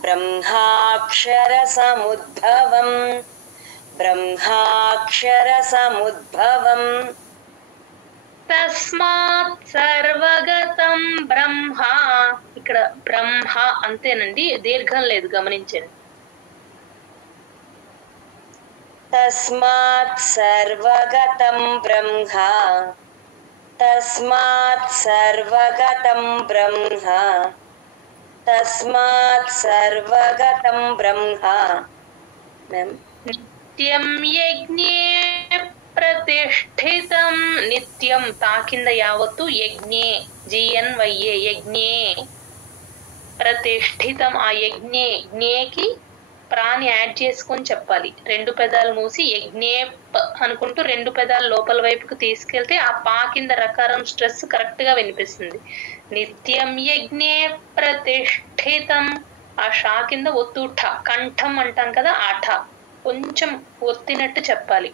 బ్రహ్మాక్షర సముద్భవం. బ్రహ్మాక్షర సముద్భవం. తస్మాత్ సర్వగతం బ్రహ్మ. ఇక్కడ బ్రహ్మ అంతేనండి, దీర్ఘం లేదు గమనించండి. తస్మాత్ సర్వగతం బ్రహ్మ. తస్మాత్ సర్వగతం బ్రహ్మ. తస్మాత్ సర్వగతం బ్రహ్మ. నిత్యం యజ్ఞే ప్రతిష్ఠితం. నిత్యం తా కింద యావత్తు యజ్ఞే GNYA యజ్ఞే ప్రతిష్ఠితం. ఆ యజ్ఞే జ్ఞేకి ప్రాణి యాడ్ చేసుకొని చెప్పాలి. రెండు పెదాలు మూసి యజ్ఞే అనుకుంటూ రెండు పెదాలు లోపల వైపుకు తీసుకెళ్తే ఆ పా కింద రకారం స్ట్రెస్ కరెక్ట్ గా వినిపిస్తుంది. నిత్యం యజ్ఞే ప్రతిష్ఠితం. ఆ షా కింద ఒత్తు ఠ కంఠం అంటాం కదా, ఆ ఠ కొంచెం ఒత్తినట్టు చెప్పాలి.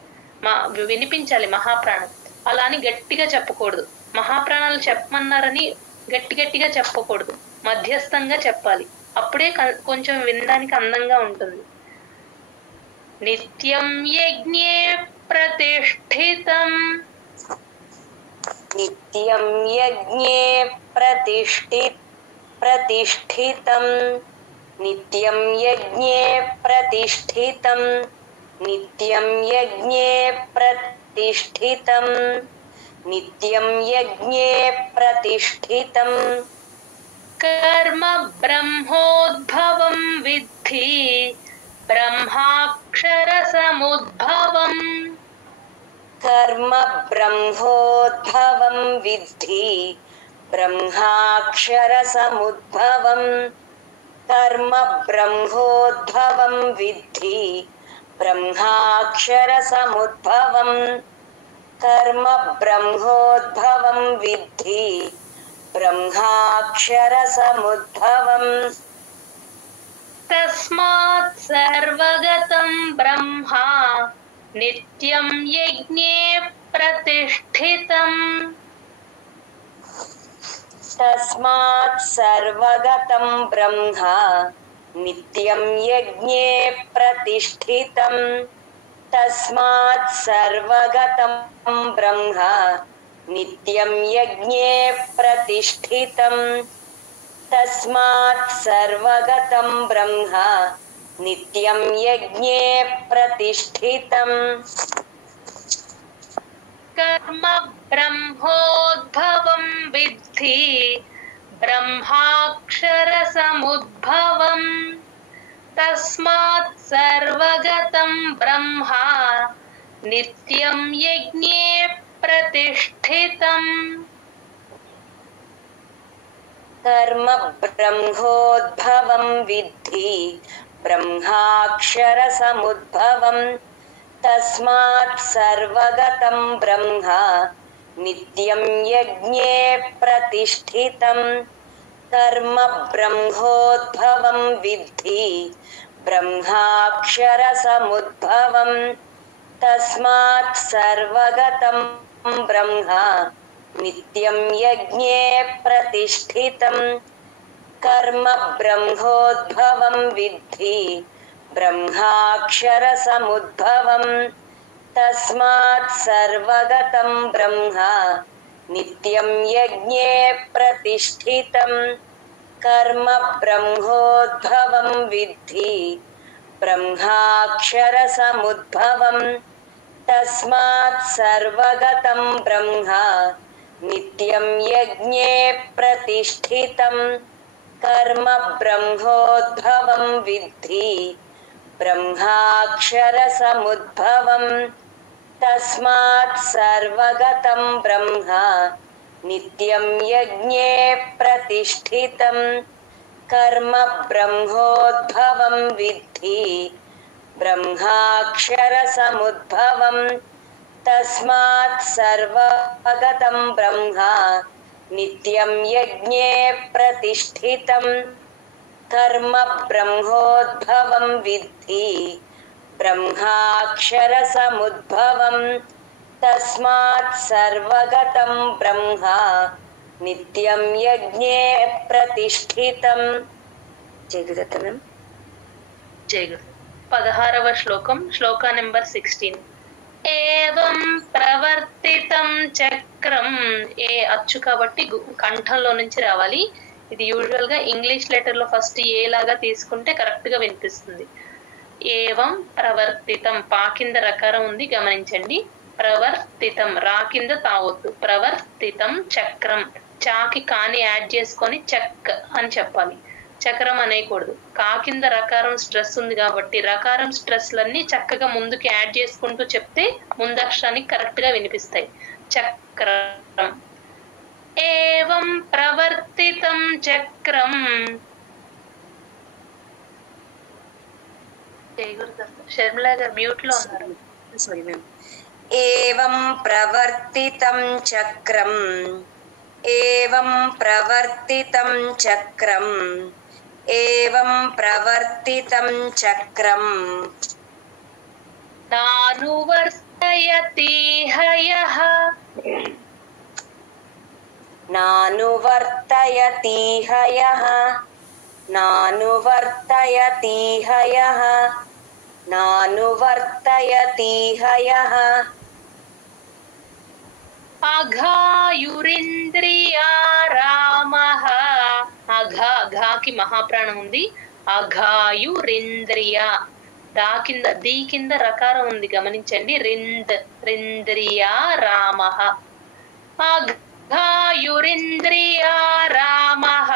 వినిపించాలి మహాప్రాణం. అలా అని గట్టిగా చెప్పకూడదు. మహాప్రాణాలు చెప్పమన్నారని గట్టి గట్టిగా చెప్పకూడదు, మధ్యస్థంగా చెప్పాలి. అప్పుడే కొంచెం వినడానికి అందంగా ఉంటుంది. నిత్యం యజ్ఞే ప్రతిష్ఠితం. నిత్యం యజ్ఞే ప్రతిష్ఠితం. నిత్యం యజ్ఞే ప్రతిష్ఠితం. నిత్యం యజ్ఞే ప్రతిష్ఠితం. నిత్యం యజ్ఞే ప్రతిష్ఠితం. కర్మ బ్రహ్మోద్భవం విద్ధి. బ్రహ్మాక్షర సముద్భవం. కర్మ బ్రహ్మోద్భవం విద్ధి. బ్రహ్మాక్షర సముద్భవం. కర్మ బ్రహ్మోద్భవం విద్ధి. బ్రహ్మాక్షర సముద్భవం. కర్మ బ్రహ్మోద్భవం విద్ధి. బ్రహ్మాక్షర సముద్భవం. తస్మాత్ సర్వగతం బ్రహ్మ నిత్యం యజ్ఞే ప్రతిష్ఠితం. తస్మాత్ సర్వగతం బ్రహ్మ నిత్యం యజ్ఞే ప్రతిష్ఠితం. తస్మాత్ సర్వగతం బ్రహ్మ నిత్యం యజ్ఞే ప్రతిష్ఠితం. తస్మాత్ సర్వగతం బ్రహ్మ నిత్యం యజ్ఞే ప్రతిష్ఠితం. కర్మ బ్రహ్మోద్భవం విద్ధి. బ్రహ్మాక్షర సముద్భవం. తస్మాత్ సర్వగతం బ్రహ్మ నిత్యం యజ్ఞే ప్రతిష్ఠితం. कर्म ब्रह्मोद्भवं विद्धि ब्रह्माक्षरसमुद्भवम् तस्मात् सर्वगतं ब्रह्म नित्यं यज्ञे प्रतिष्ठितम् कर्म ब्रह्मोद्भवं विद्धि ब्रह्माक्षरसमुद्भवम् तस्मात् सर्वगतं ब्रह्म नित्यं यज्ञे प्रतिष्ठितम् कर्म ब्रह्मोद्भवं विद्धि ब्रह्माक्षरसमुद्भवम् तस्मात् सर्वगतं ब्रह्म नित्यं यज्ञे प्रतिष्ठितम् कर्म ब्रह्मोद्भवं विद्धि ब्रह्माक्षरसमुद्भवम् तस्मात् सर्वगतं ब्रह्म नित्यं यज्ञे प्रतिष्ठितम् कर्म ब्रह्मोद्भवं विद्धि ब्रह्माक्षरसमुद्भवम् तस्मात् सर्वगतं ब्रह्म नित्यं यज्ञे प्रतिष्ठितम् कर्म ब्रह्मोद्भवं विद्धि ब्रह्माक्षरसमुद्भवम् तस्मात् सर्वगतं ब्रह्म नित्यं यज्ञे प्रतिष्ठितम् कर्म ब्रह्मोद्भवं विद्धि ब्रह्माक्षरसमुद्भवम् तस्मात् सर्वगतं ब्रह्म नित्यं यज्ञे प्रतिष्ठितम् जय गुरुदत्त జై గురు 16వ శ్లోకం శ్లోక నెంబర్ 16 ఏవం ప్రవర్తితం చక్రం ఏ అచ్చు కాబట్టి కంఠంలో నుంచి రావాలి ఇది యూజువల్ గా ఇంగ్లీష్ లెటర్ లో ఫస్ట్ ఏ లాగా తీసుకుంటే కరెక్ట్ గా వినిపిస్తుంది ఏవం ప్రవర్తితం పా కింద రకారం ఉంది గమనించండి ప్రవర్తితం రా కింద తావొద్దు ప్రవర్తితం చక్రం చాకి కాని యాడ్ చేసుకొని చక్ అని చెప్పాలి చక్రం అనేయకూడదు కా కింద రకారం స్ట్రెస్ ఉంది కాబట్టి రకారం స్ట్రెస్లన్నీ చక్కగా ముందుకి యాడ్ చేసుకుంటూ చెప్తే ముందక్షరానికి కరెక్ట్ గా వినిపిస్తాయి చక్రం ఏవం ప్రవర్తితం చక్రం శర్మిల గారు మ్యూట్ లో ఉన్నారు సారీ మ్యామ్ ఏవం ప్రవర్తితం చక్రం ఏవం ప్రవర్తితం చక్రం ఏవం ప్రవర్తితం చక్రం నానువర్తయతి హయః నానువర్తయతి హయః నానువర్తయతి హయః నానువర్తయతి హయః అఘాయురింద్రియారామః ఘాకి మహాప్రాణం ఉంది అఘాయురింద్రియ దా కింద దీ కింద రకారం ఉంది గమనించండి రింద్రియారామః అఘాయురింద్రియారామః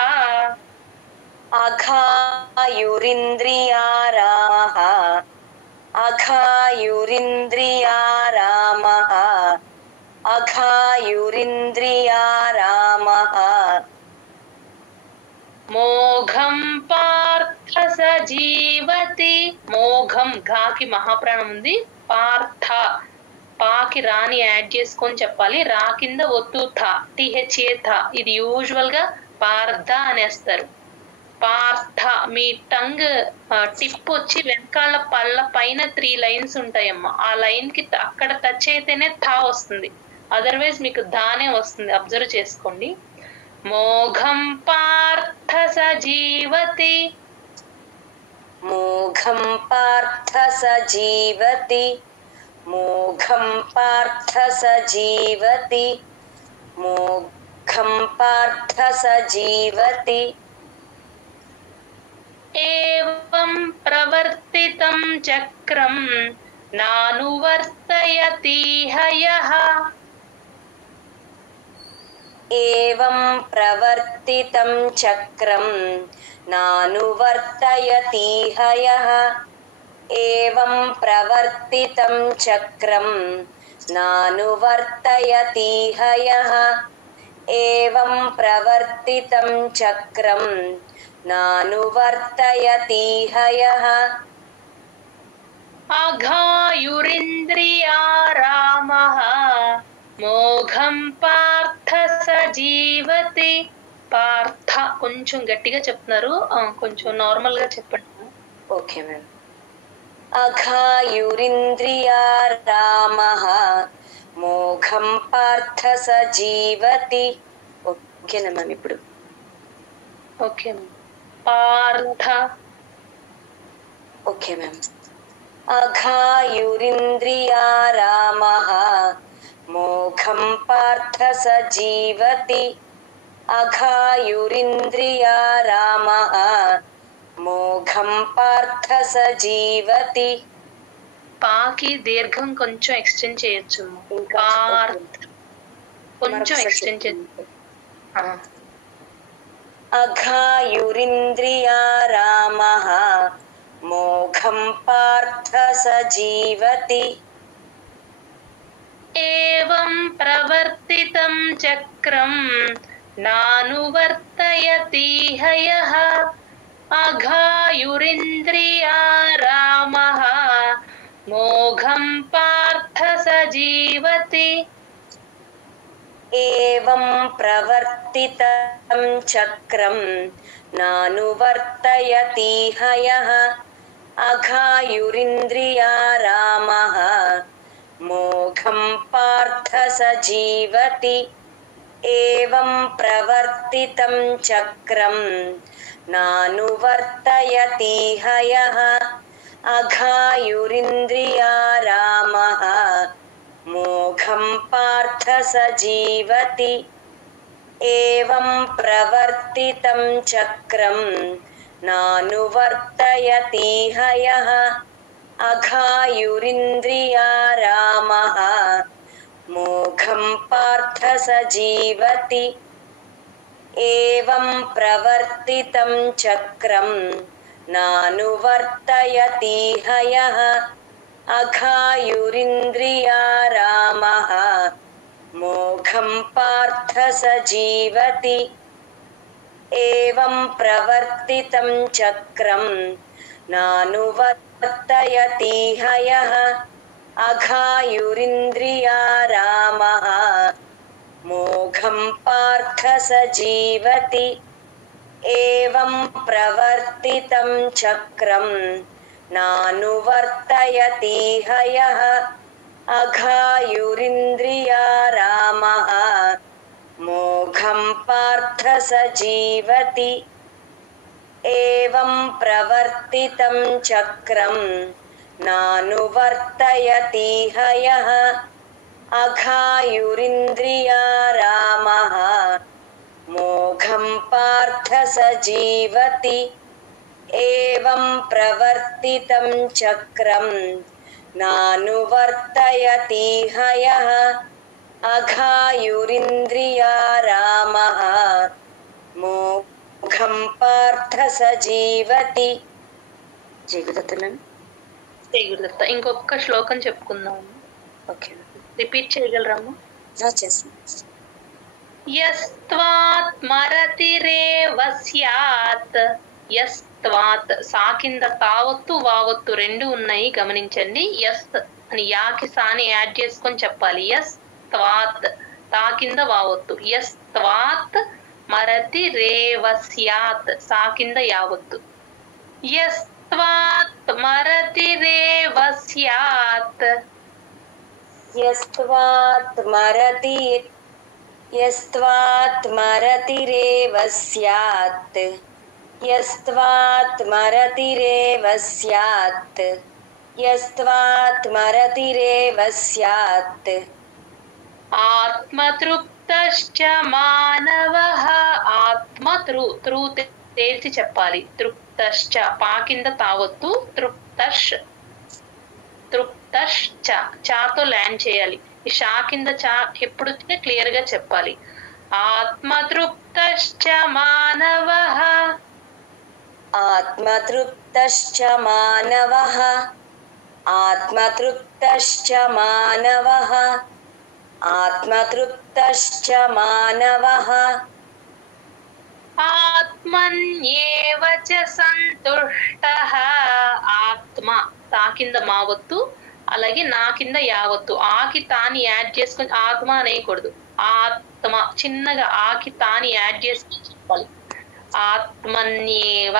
అఘాయురింద్రియారామః అఘాయురింద్రియారామః అఘాయురింద్రియారామః మోఘం పార్థ సజీవతి మోఘం ఘాకి మహాప్రాణం ఉంది పార్థ పాకి రాని యాడ్ చేసుకొని చెప్పాలి రా కింద ఒత్తు థ టిహెచ్ఏ థ ఇది యూజువల్ గా పార్థ అనేస్తారు పార్థ మీ టంగ్ టిప్ వచ్చి వెనకాల పళ్ళ పైన 3 లైన్స్ ఉంటాయమ్మా ఆ లైన్ కి అక్కడ టచ్ అయితేనే థా వస్తుంది అదర్వైజ్ మీకు దానే వస్తుంది అబ్జర్వ్ చేసుకోండి మోఘం పార్థ సజీవతి మోఘం పార్థ సజీవతి మోఘం పార్థ సజీవతి మోఘం పార్థ సజీవతి ఏవం ప్రవర్తితం చక్రం నానువర్తయతి హయః ఏవం ప్రవర్తితం చక్రం నానువర్తయతి హయః ఏవం ప్రవర్తితం చక్రం నానువర్తయతి హయః एवं प्रवर्तितं चक्रं नानुवर्तयतीह यः अघायुरिन्द्रियारामः మోఘం పార్థ సజీవతి. పార్థ కొంచెం గట్టిగా చెప్తున్నారు, కొంచెం నార్మల్ గా చెప్పండి. Okay ma'am. అఘాయురింద్రియారామః మోఘం పార్థ సజీవతి. ఓకేనా మ్యామ్? ఇప్పుడు ఓకే పార్థ. Okay ma'am. అఘాయురింద్రియారామః మోఘం పార్థ సజీవతి. అఘాయురింద్రియారామః మోఘం పార్థ సజీవతి. పాకి దీర్ఘం కొంచెం ఎక్స్టెండ్ చేయొచ్చు. పార్థ కొంచెం ఎక్స్టెండ్ చేయొచ్చు. అఘాయురింద్రియారామః మోఘం పార్థ సజీవతి. ఏవం ప్రవర్తితం చక్రం నానువర్తయతీహ యః అఘాయురింద్రియారామః మోఘం పార్థ సజీవతి. ఏవం ప్రవర్తితం చక్రం నానువర్తయతీహ యః అఘాయురింద్రియారామః మోఘం పార్థ సజీవతి. ఏవం ప్రవర్తితం చక్రం నానువర్తయతీహ యః అఘాయురింద్రియారామః మోఘం పార్థ సజీవతి. ఏవం ప్రవర్తితం చక్రం నానువర్తయతీహ యః అఘాయురింద్రియారామః మోఘం పార్థ సజీవతి. ఏవం ప్రవర్తితం చక్రం నానువర్తయతీహ యః అఘాయురింద్రియారామః మోఘం పార్థ సజీవతి. ఏవం ప్రవర్తితం చక్రం నానువర్తయతీహ యః అఘాయురింద్రియారామః మోఘం పార్థ సజీవతి. ఏవం ప్రవర్తితం చక్రం నానువర్తయతీహ యః అఘాయురింద్రియారామః మోఘం పార్థ సజీవతి. ఏవం ప్రవర్తితం చక్రం నానువర్తయతీహ యః అఘాయురింద్రియారామః మోఘం పార్థ సజీవతి. ఏవం ప్రవర్తితం చక్రం నానువర్తయతీహ యః అఘాయురింద్రియారామః మోఘం పార్థ సజీవతి. గురుదత్త ఇంకొక శ్లోకం చెప్పుకుందాం. ఓకే, రిపీట్ చేయగలరమ్మా? చేస్తాను. యస్త్వాత్మరతిరేవ స్యాత్. యస్త్వాత్ సా కింద తావత్తు వావత్తు రెండు ఉన్నాయి, గమనించండి. యస్ అని యాకి సాని యాడ్ చేసుకొని చెప్పాలి. యస్ త్వాత్ తా కింద వావత్తు. యస్ త్వాత్ మరతి రేవ స్యాత్ సా కింద యావత్తు. యస్ త్వాత్ మరతి రేవ స్యాత్. యస్త్వాత్ మరతి యస్త్వాత్ మరతిరేవ స్యాత్. యస్త్వాత్ మరతిరేవ స్యాత్. యస్త్వాత్ మరతిరేవ స్యాత్. ఆత్మతృప్తశ్చ మానవః. ఆత్మతృ తేల్చి చెప్పాలి. తృప్తశ్చ పా కింద తావత్తు. తృప్తష్ తృప్తష్ చాతో ల్యాండ్ చేయాలి. ఈ షా కింద చా ఎప్పుడు వచ్చినా క్లియర్ గా చెప్పాలి. ఆత్మతృప్తశ్చ మానవః. ఆత్మతృప్తశ్చ మానవః. ఆత్మతృప్తశ్చ మానవః. आत्मतृप्तश्च मानवः ఆత్మన్యేవ చ సంతుష్టః. ఆత్మ తా కింద మావత్తు, అలాగే నా కింద యావత్తు. ఆకి తాని యాడ్ చేసుకొని ఆత్మ అనేయకూడదు. ఆత్మ చిన్నగా ఆకి తాని యాడ్ చేసుకొని చెప్పాలి. ఆత్మన్యేవ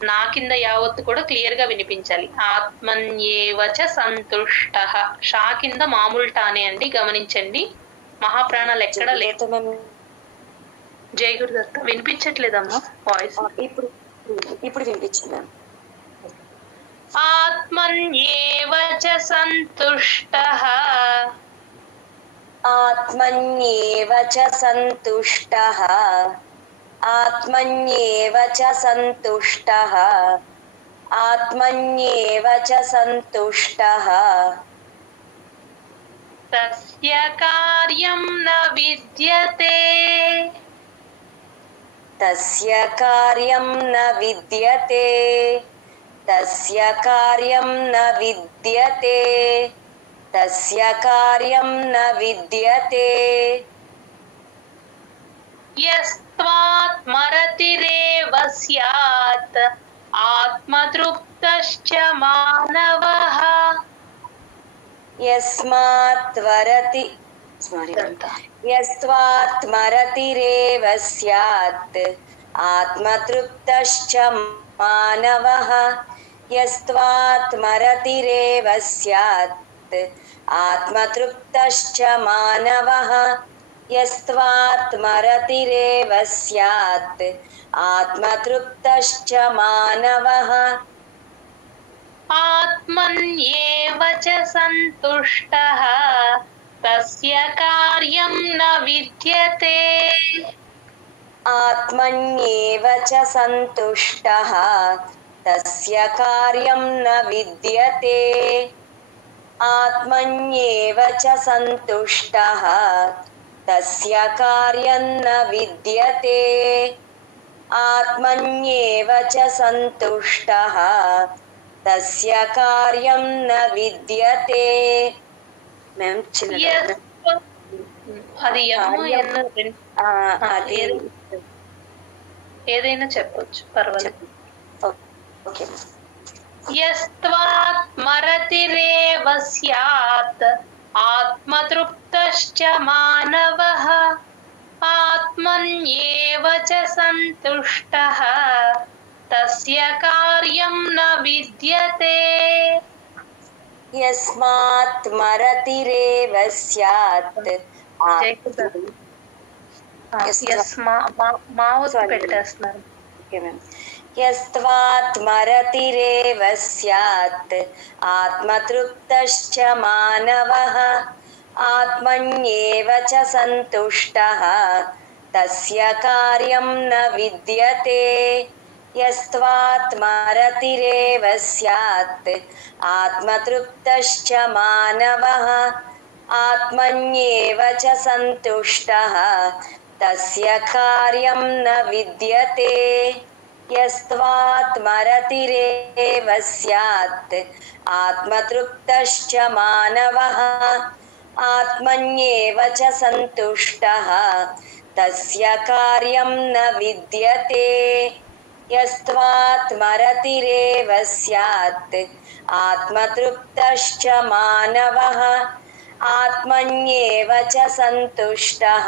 నా కింద యావత్తు కూడా క్లియర్ గా వినిపించాలి. ఆత్మన్యేవ చ సంతుష్టః. షా కింద మామూలు టానే అండి, గమనించండి. మహాప్రాణాలు ఎక్కడ లేదు. జై గురుదత్త. వినిపించట్లేదమ్మా వాయిస్? ఇప్పుడు వినిపించిందా? ఆత్మన్యేవ చ సంతుష్టః. ఆత్మన్యేవ చ సంతుష్టః. ఆత్మన్యేవ చ సంతుష్టః. ఆత్మన్యేవ చ సంతుష్టః. తస్య కార్యం న విద్యతే. తస్య కార్యం న విద్యతే. తస్య కార్యం న విద్యతే. తస్య కార్యం న విద్యతే. యస్త్వాత్మరతిరేవ స్యాత్ ఆత్మతృప్తశ్చ మానవః. యస్త్వాత్మరతిరేవ స్యాత్ ఆత్మతృప్తశ్చ మానవః. యస్త్వాత్మరతిరేవ స్యాత్ ఆత్మతృప్తశ్చ మానవః. యస్త్వాత్మరతిరేవ స్యాత్ ఆత్మతృప్తశ్చ మానవః. ఆత్మన్యేవ చ సంతుష్టః. తస్య కార్యం న విద్యతే. ఆత్మన్యేవ చ సంతుష్టః. తస్య కార్యం న విద్యతే. ఆత్మన్యేవ చ సంతుష్టః. తస్య కార్యం న విద్యతే. ఆత్మన్యేవ చ సంతుష్టః. తస్య కార్యం న విద్యతే. అది ఏదైనా చెప్పొచ్చు, పర్వాలేదు. యస్త్వాత్మరతిరేవ స్యాత్ ఆత్మతృప్తశ్చ మానవః. ఆత్మన్యేవ చ సంతుష్టః. తస్య కార్యం న విద్యతే. యస్మాత్మరతిరేవ స్యాత్ పెట్టేస్తున్నారు. యస్త్వాత్మరతిరేవ స్యాత్ ఆత్మతృప్తశ్చ మానవః. ఆత్మన్యేవ చ సంతుష్టః. తస్య కార్యం న విద్యతే. యస్త్వాత్మరతిరేవ స్యాత్ ఆత్మతృప్తశ్చ మానవః. ఆత్మన్యేవ చ సంతుష్టః. తస్య కార్యం న విద్యతే. యస్త్వాత్మరతిరేవ స్యాత్ ఆత్మతృప్తశ్చ మానవః. ఆత్మన్యేవ చ సంతుష్టః. తస్య కార్యం న విద్యతే. యస్త్వాత్మరతిరేవ స్యాత్ ఆత్మతృప్తశ్చ మానవః. ఆత్మన్యేవ చ సంతుష్టః.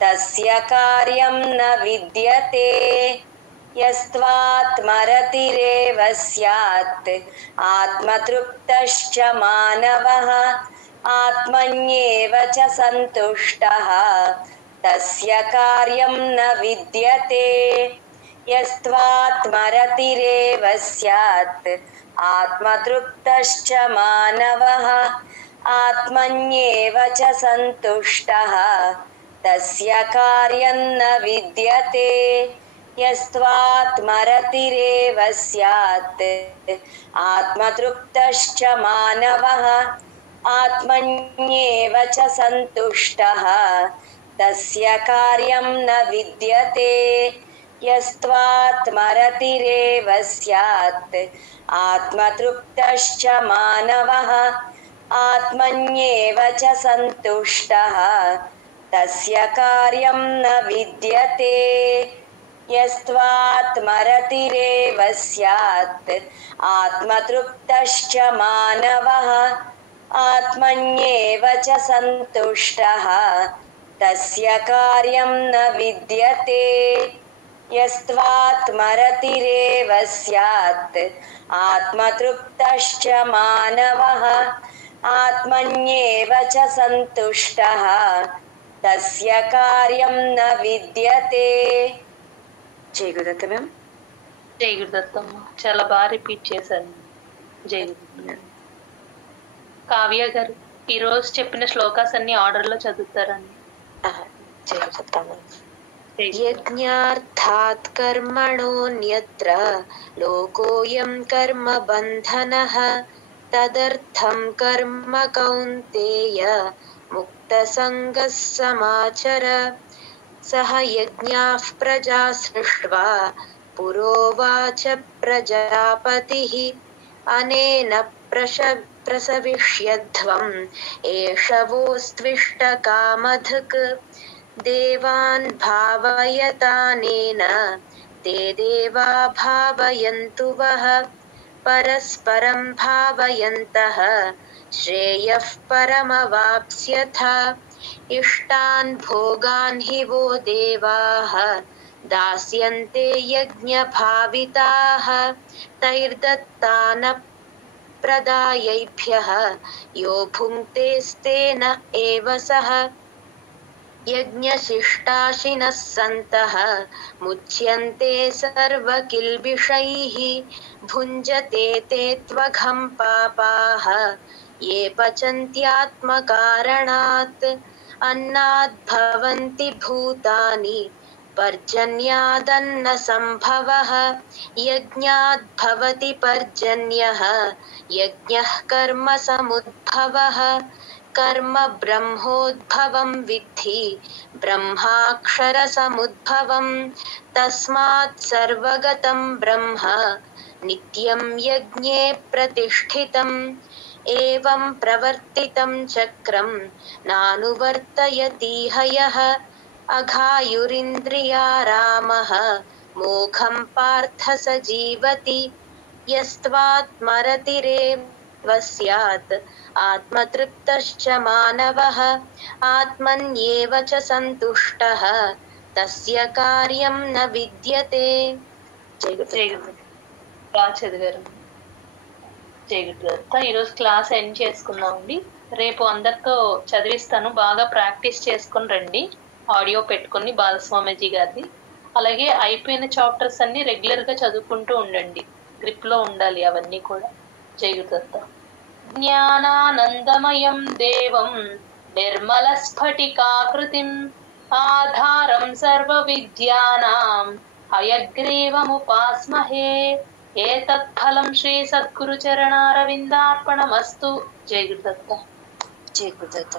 తస్య కార్యం న విద్యతే. యస్త్వాత్మరతిరేవ స్యాత్ ఆత్మతృప్తశ్చ మానవః. ఆత్మన్యేవ చ సంతుష్టః. తస్య కార్యం న విద్యతే. యస్త్వాత్మరతిరేవ స్యాత్ ఆత్మతృప్తశ్చ మానవః. ఆత్మన్యేవ చ సంతుష్టః. తస్య కార్యం న విద్యతే. యస్త్వాత్మరతిరేవ స్యాత్ ఆత్మతృప్తశ్చ మానవః. ఆత్మన్యేవ చ సంతుష్టః. తస్య కార్యం న విద్యతే. యస్త్వాత్మరతిరేవ స్యాత్ ఆత్మతృప్తశ్చ మానవః. आत्मन्येव च सन्तुष्टः तस्य कार्यं न विद्यते यस्त्वात्मरतिरेव स्यात् आत्मतृप्तश्च मानवः आत्मन्येव च सन्तुष्टः तस्य कार्यं न विद्यते यस्त्वात्मरतिरेव स्यात् आत्मतृप्तश्च मानवः आत्मन्येव च सन्तुष्टः तस्य कार्यं न विद्यते. జై గురుదత్త మ్యామ్. జై గురుదత్తమ్మ. చాలా బాగా రిపీట్ చేశాను. జై గురుదత్త. కావ్య గారు ఈరోజు చెప్పిన శ్లోకాస్ అన్ని ఆర్డర్ లో చదువుతారండి. జై గురుదత్త మ్యామ్. యజ్ఞార్థాత్ కర్మణోన్యత్ర లోకోయం కర్మ బంధనః తదర్థం కర్మ కౌంతేయ ముక్తసంగః సమాచర సహ యజ్ఞాః ప్రజా సృష్ట్వా పురోవాచ ప్రజాపతిః అనేన ప్రసవిష్యధ్వం ఏషవోస్త్విష్టకామధుక్ దేవాన్ భావయతానేన తే దేవా భావయంతు వః పరస్పరం భావయంతః శ్రేయః పరమవాప్స్యథ ఇష్టాన్ భోగాన్ హి వో దేవాః దాస్యంతే యజ్ఞభావితాః తైర్దత్తాన ప్రదాయైభ్యః యో భుంక్తేస్తేన ఏవ సః యజ్ఞశిష్టాశినః సంతః ముచ్యంతే సర్వకిల్బిషైః భుంజతే తే త్వఘం పాపాః ये पचन्त्यात्मकारणात् अन्नाद् भवन्ति भूतानि पर्जन्यादन्नसम्भवः यज्ञाद् भवति पर्जन्यः यज्ञः कर्म समुद्भवः कर्म ब्रह्मोद्भवं विद्धि ब्रह्माक्षरसमुद्भवं तस्मात् सर्वगतं ब्रह्म नित्यं यज्ञे प्रतिष्ठितम् एवं प्रवर्तितं चक्रं नानुवर्तयति हयः अघायुरिन्द्रियारामः मोघं पार्थ स जीवति यस्त्वात्मरतिरेव स्यात् आत्मतृप्तश्च मानवः आत्मन्येव च सन्तुष्टः तस्य कार्यं न विद्यते. ఈరోజు క్లాస్ ఎండ్ చేసుకుందామండి. రేపు అందరితో చదివిస్తాను, బాగా ప్రాక్టీస్ చేసుకుని రండి. ఆడియో పెట్టుకుని బాలస్వామిజీ గారిది. అలాగే అయిపోయిన చాప్టర్స్ అన్ని రెగ్యులర్ గా చదువుకుంటూ ఉండండి, గ్రిప్ లో ఉండాలి అవన్నీ కూడా. జై గురుదత్త. జ్ఞానానందమయం దేవం నిర్మల స్ఫటికాకృతిం ఆధారం సర్వ విద్యానాం హయగ్రీవముపాస్మహే ఏతత్ఫలం శ్రీ సద్గురు చరణారవిందార్పణమస్తు. జై గురుదత్త. జై గురుదత్త.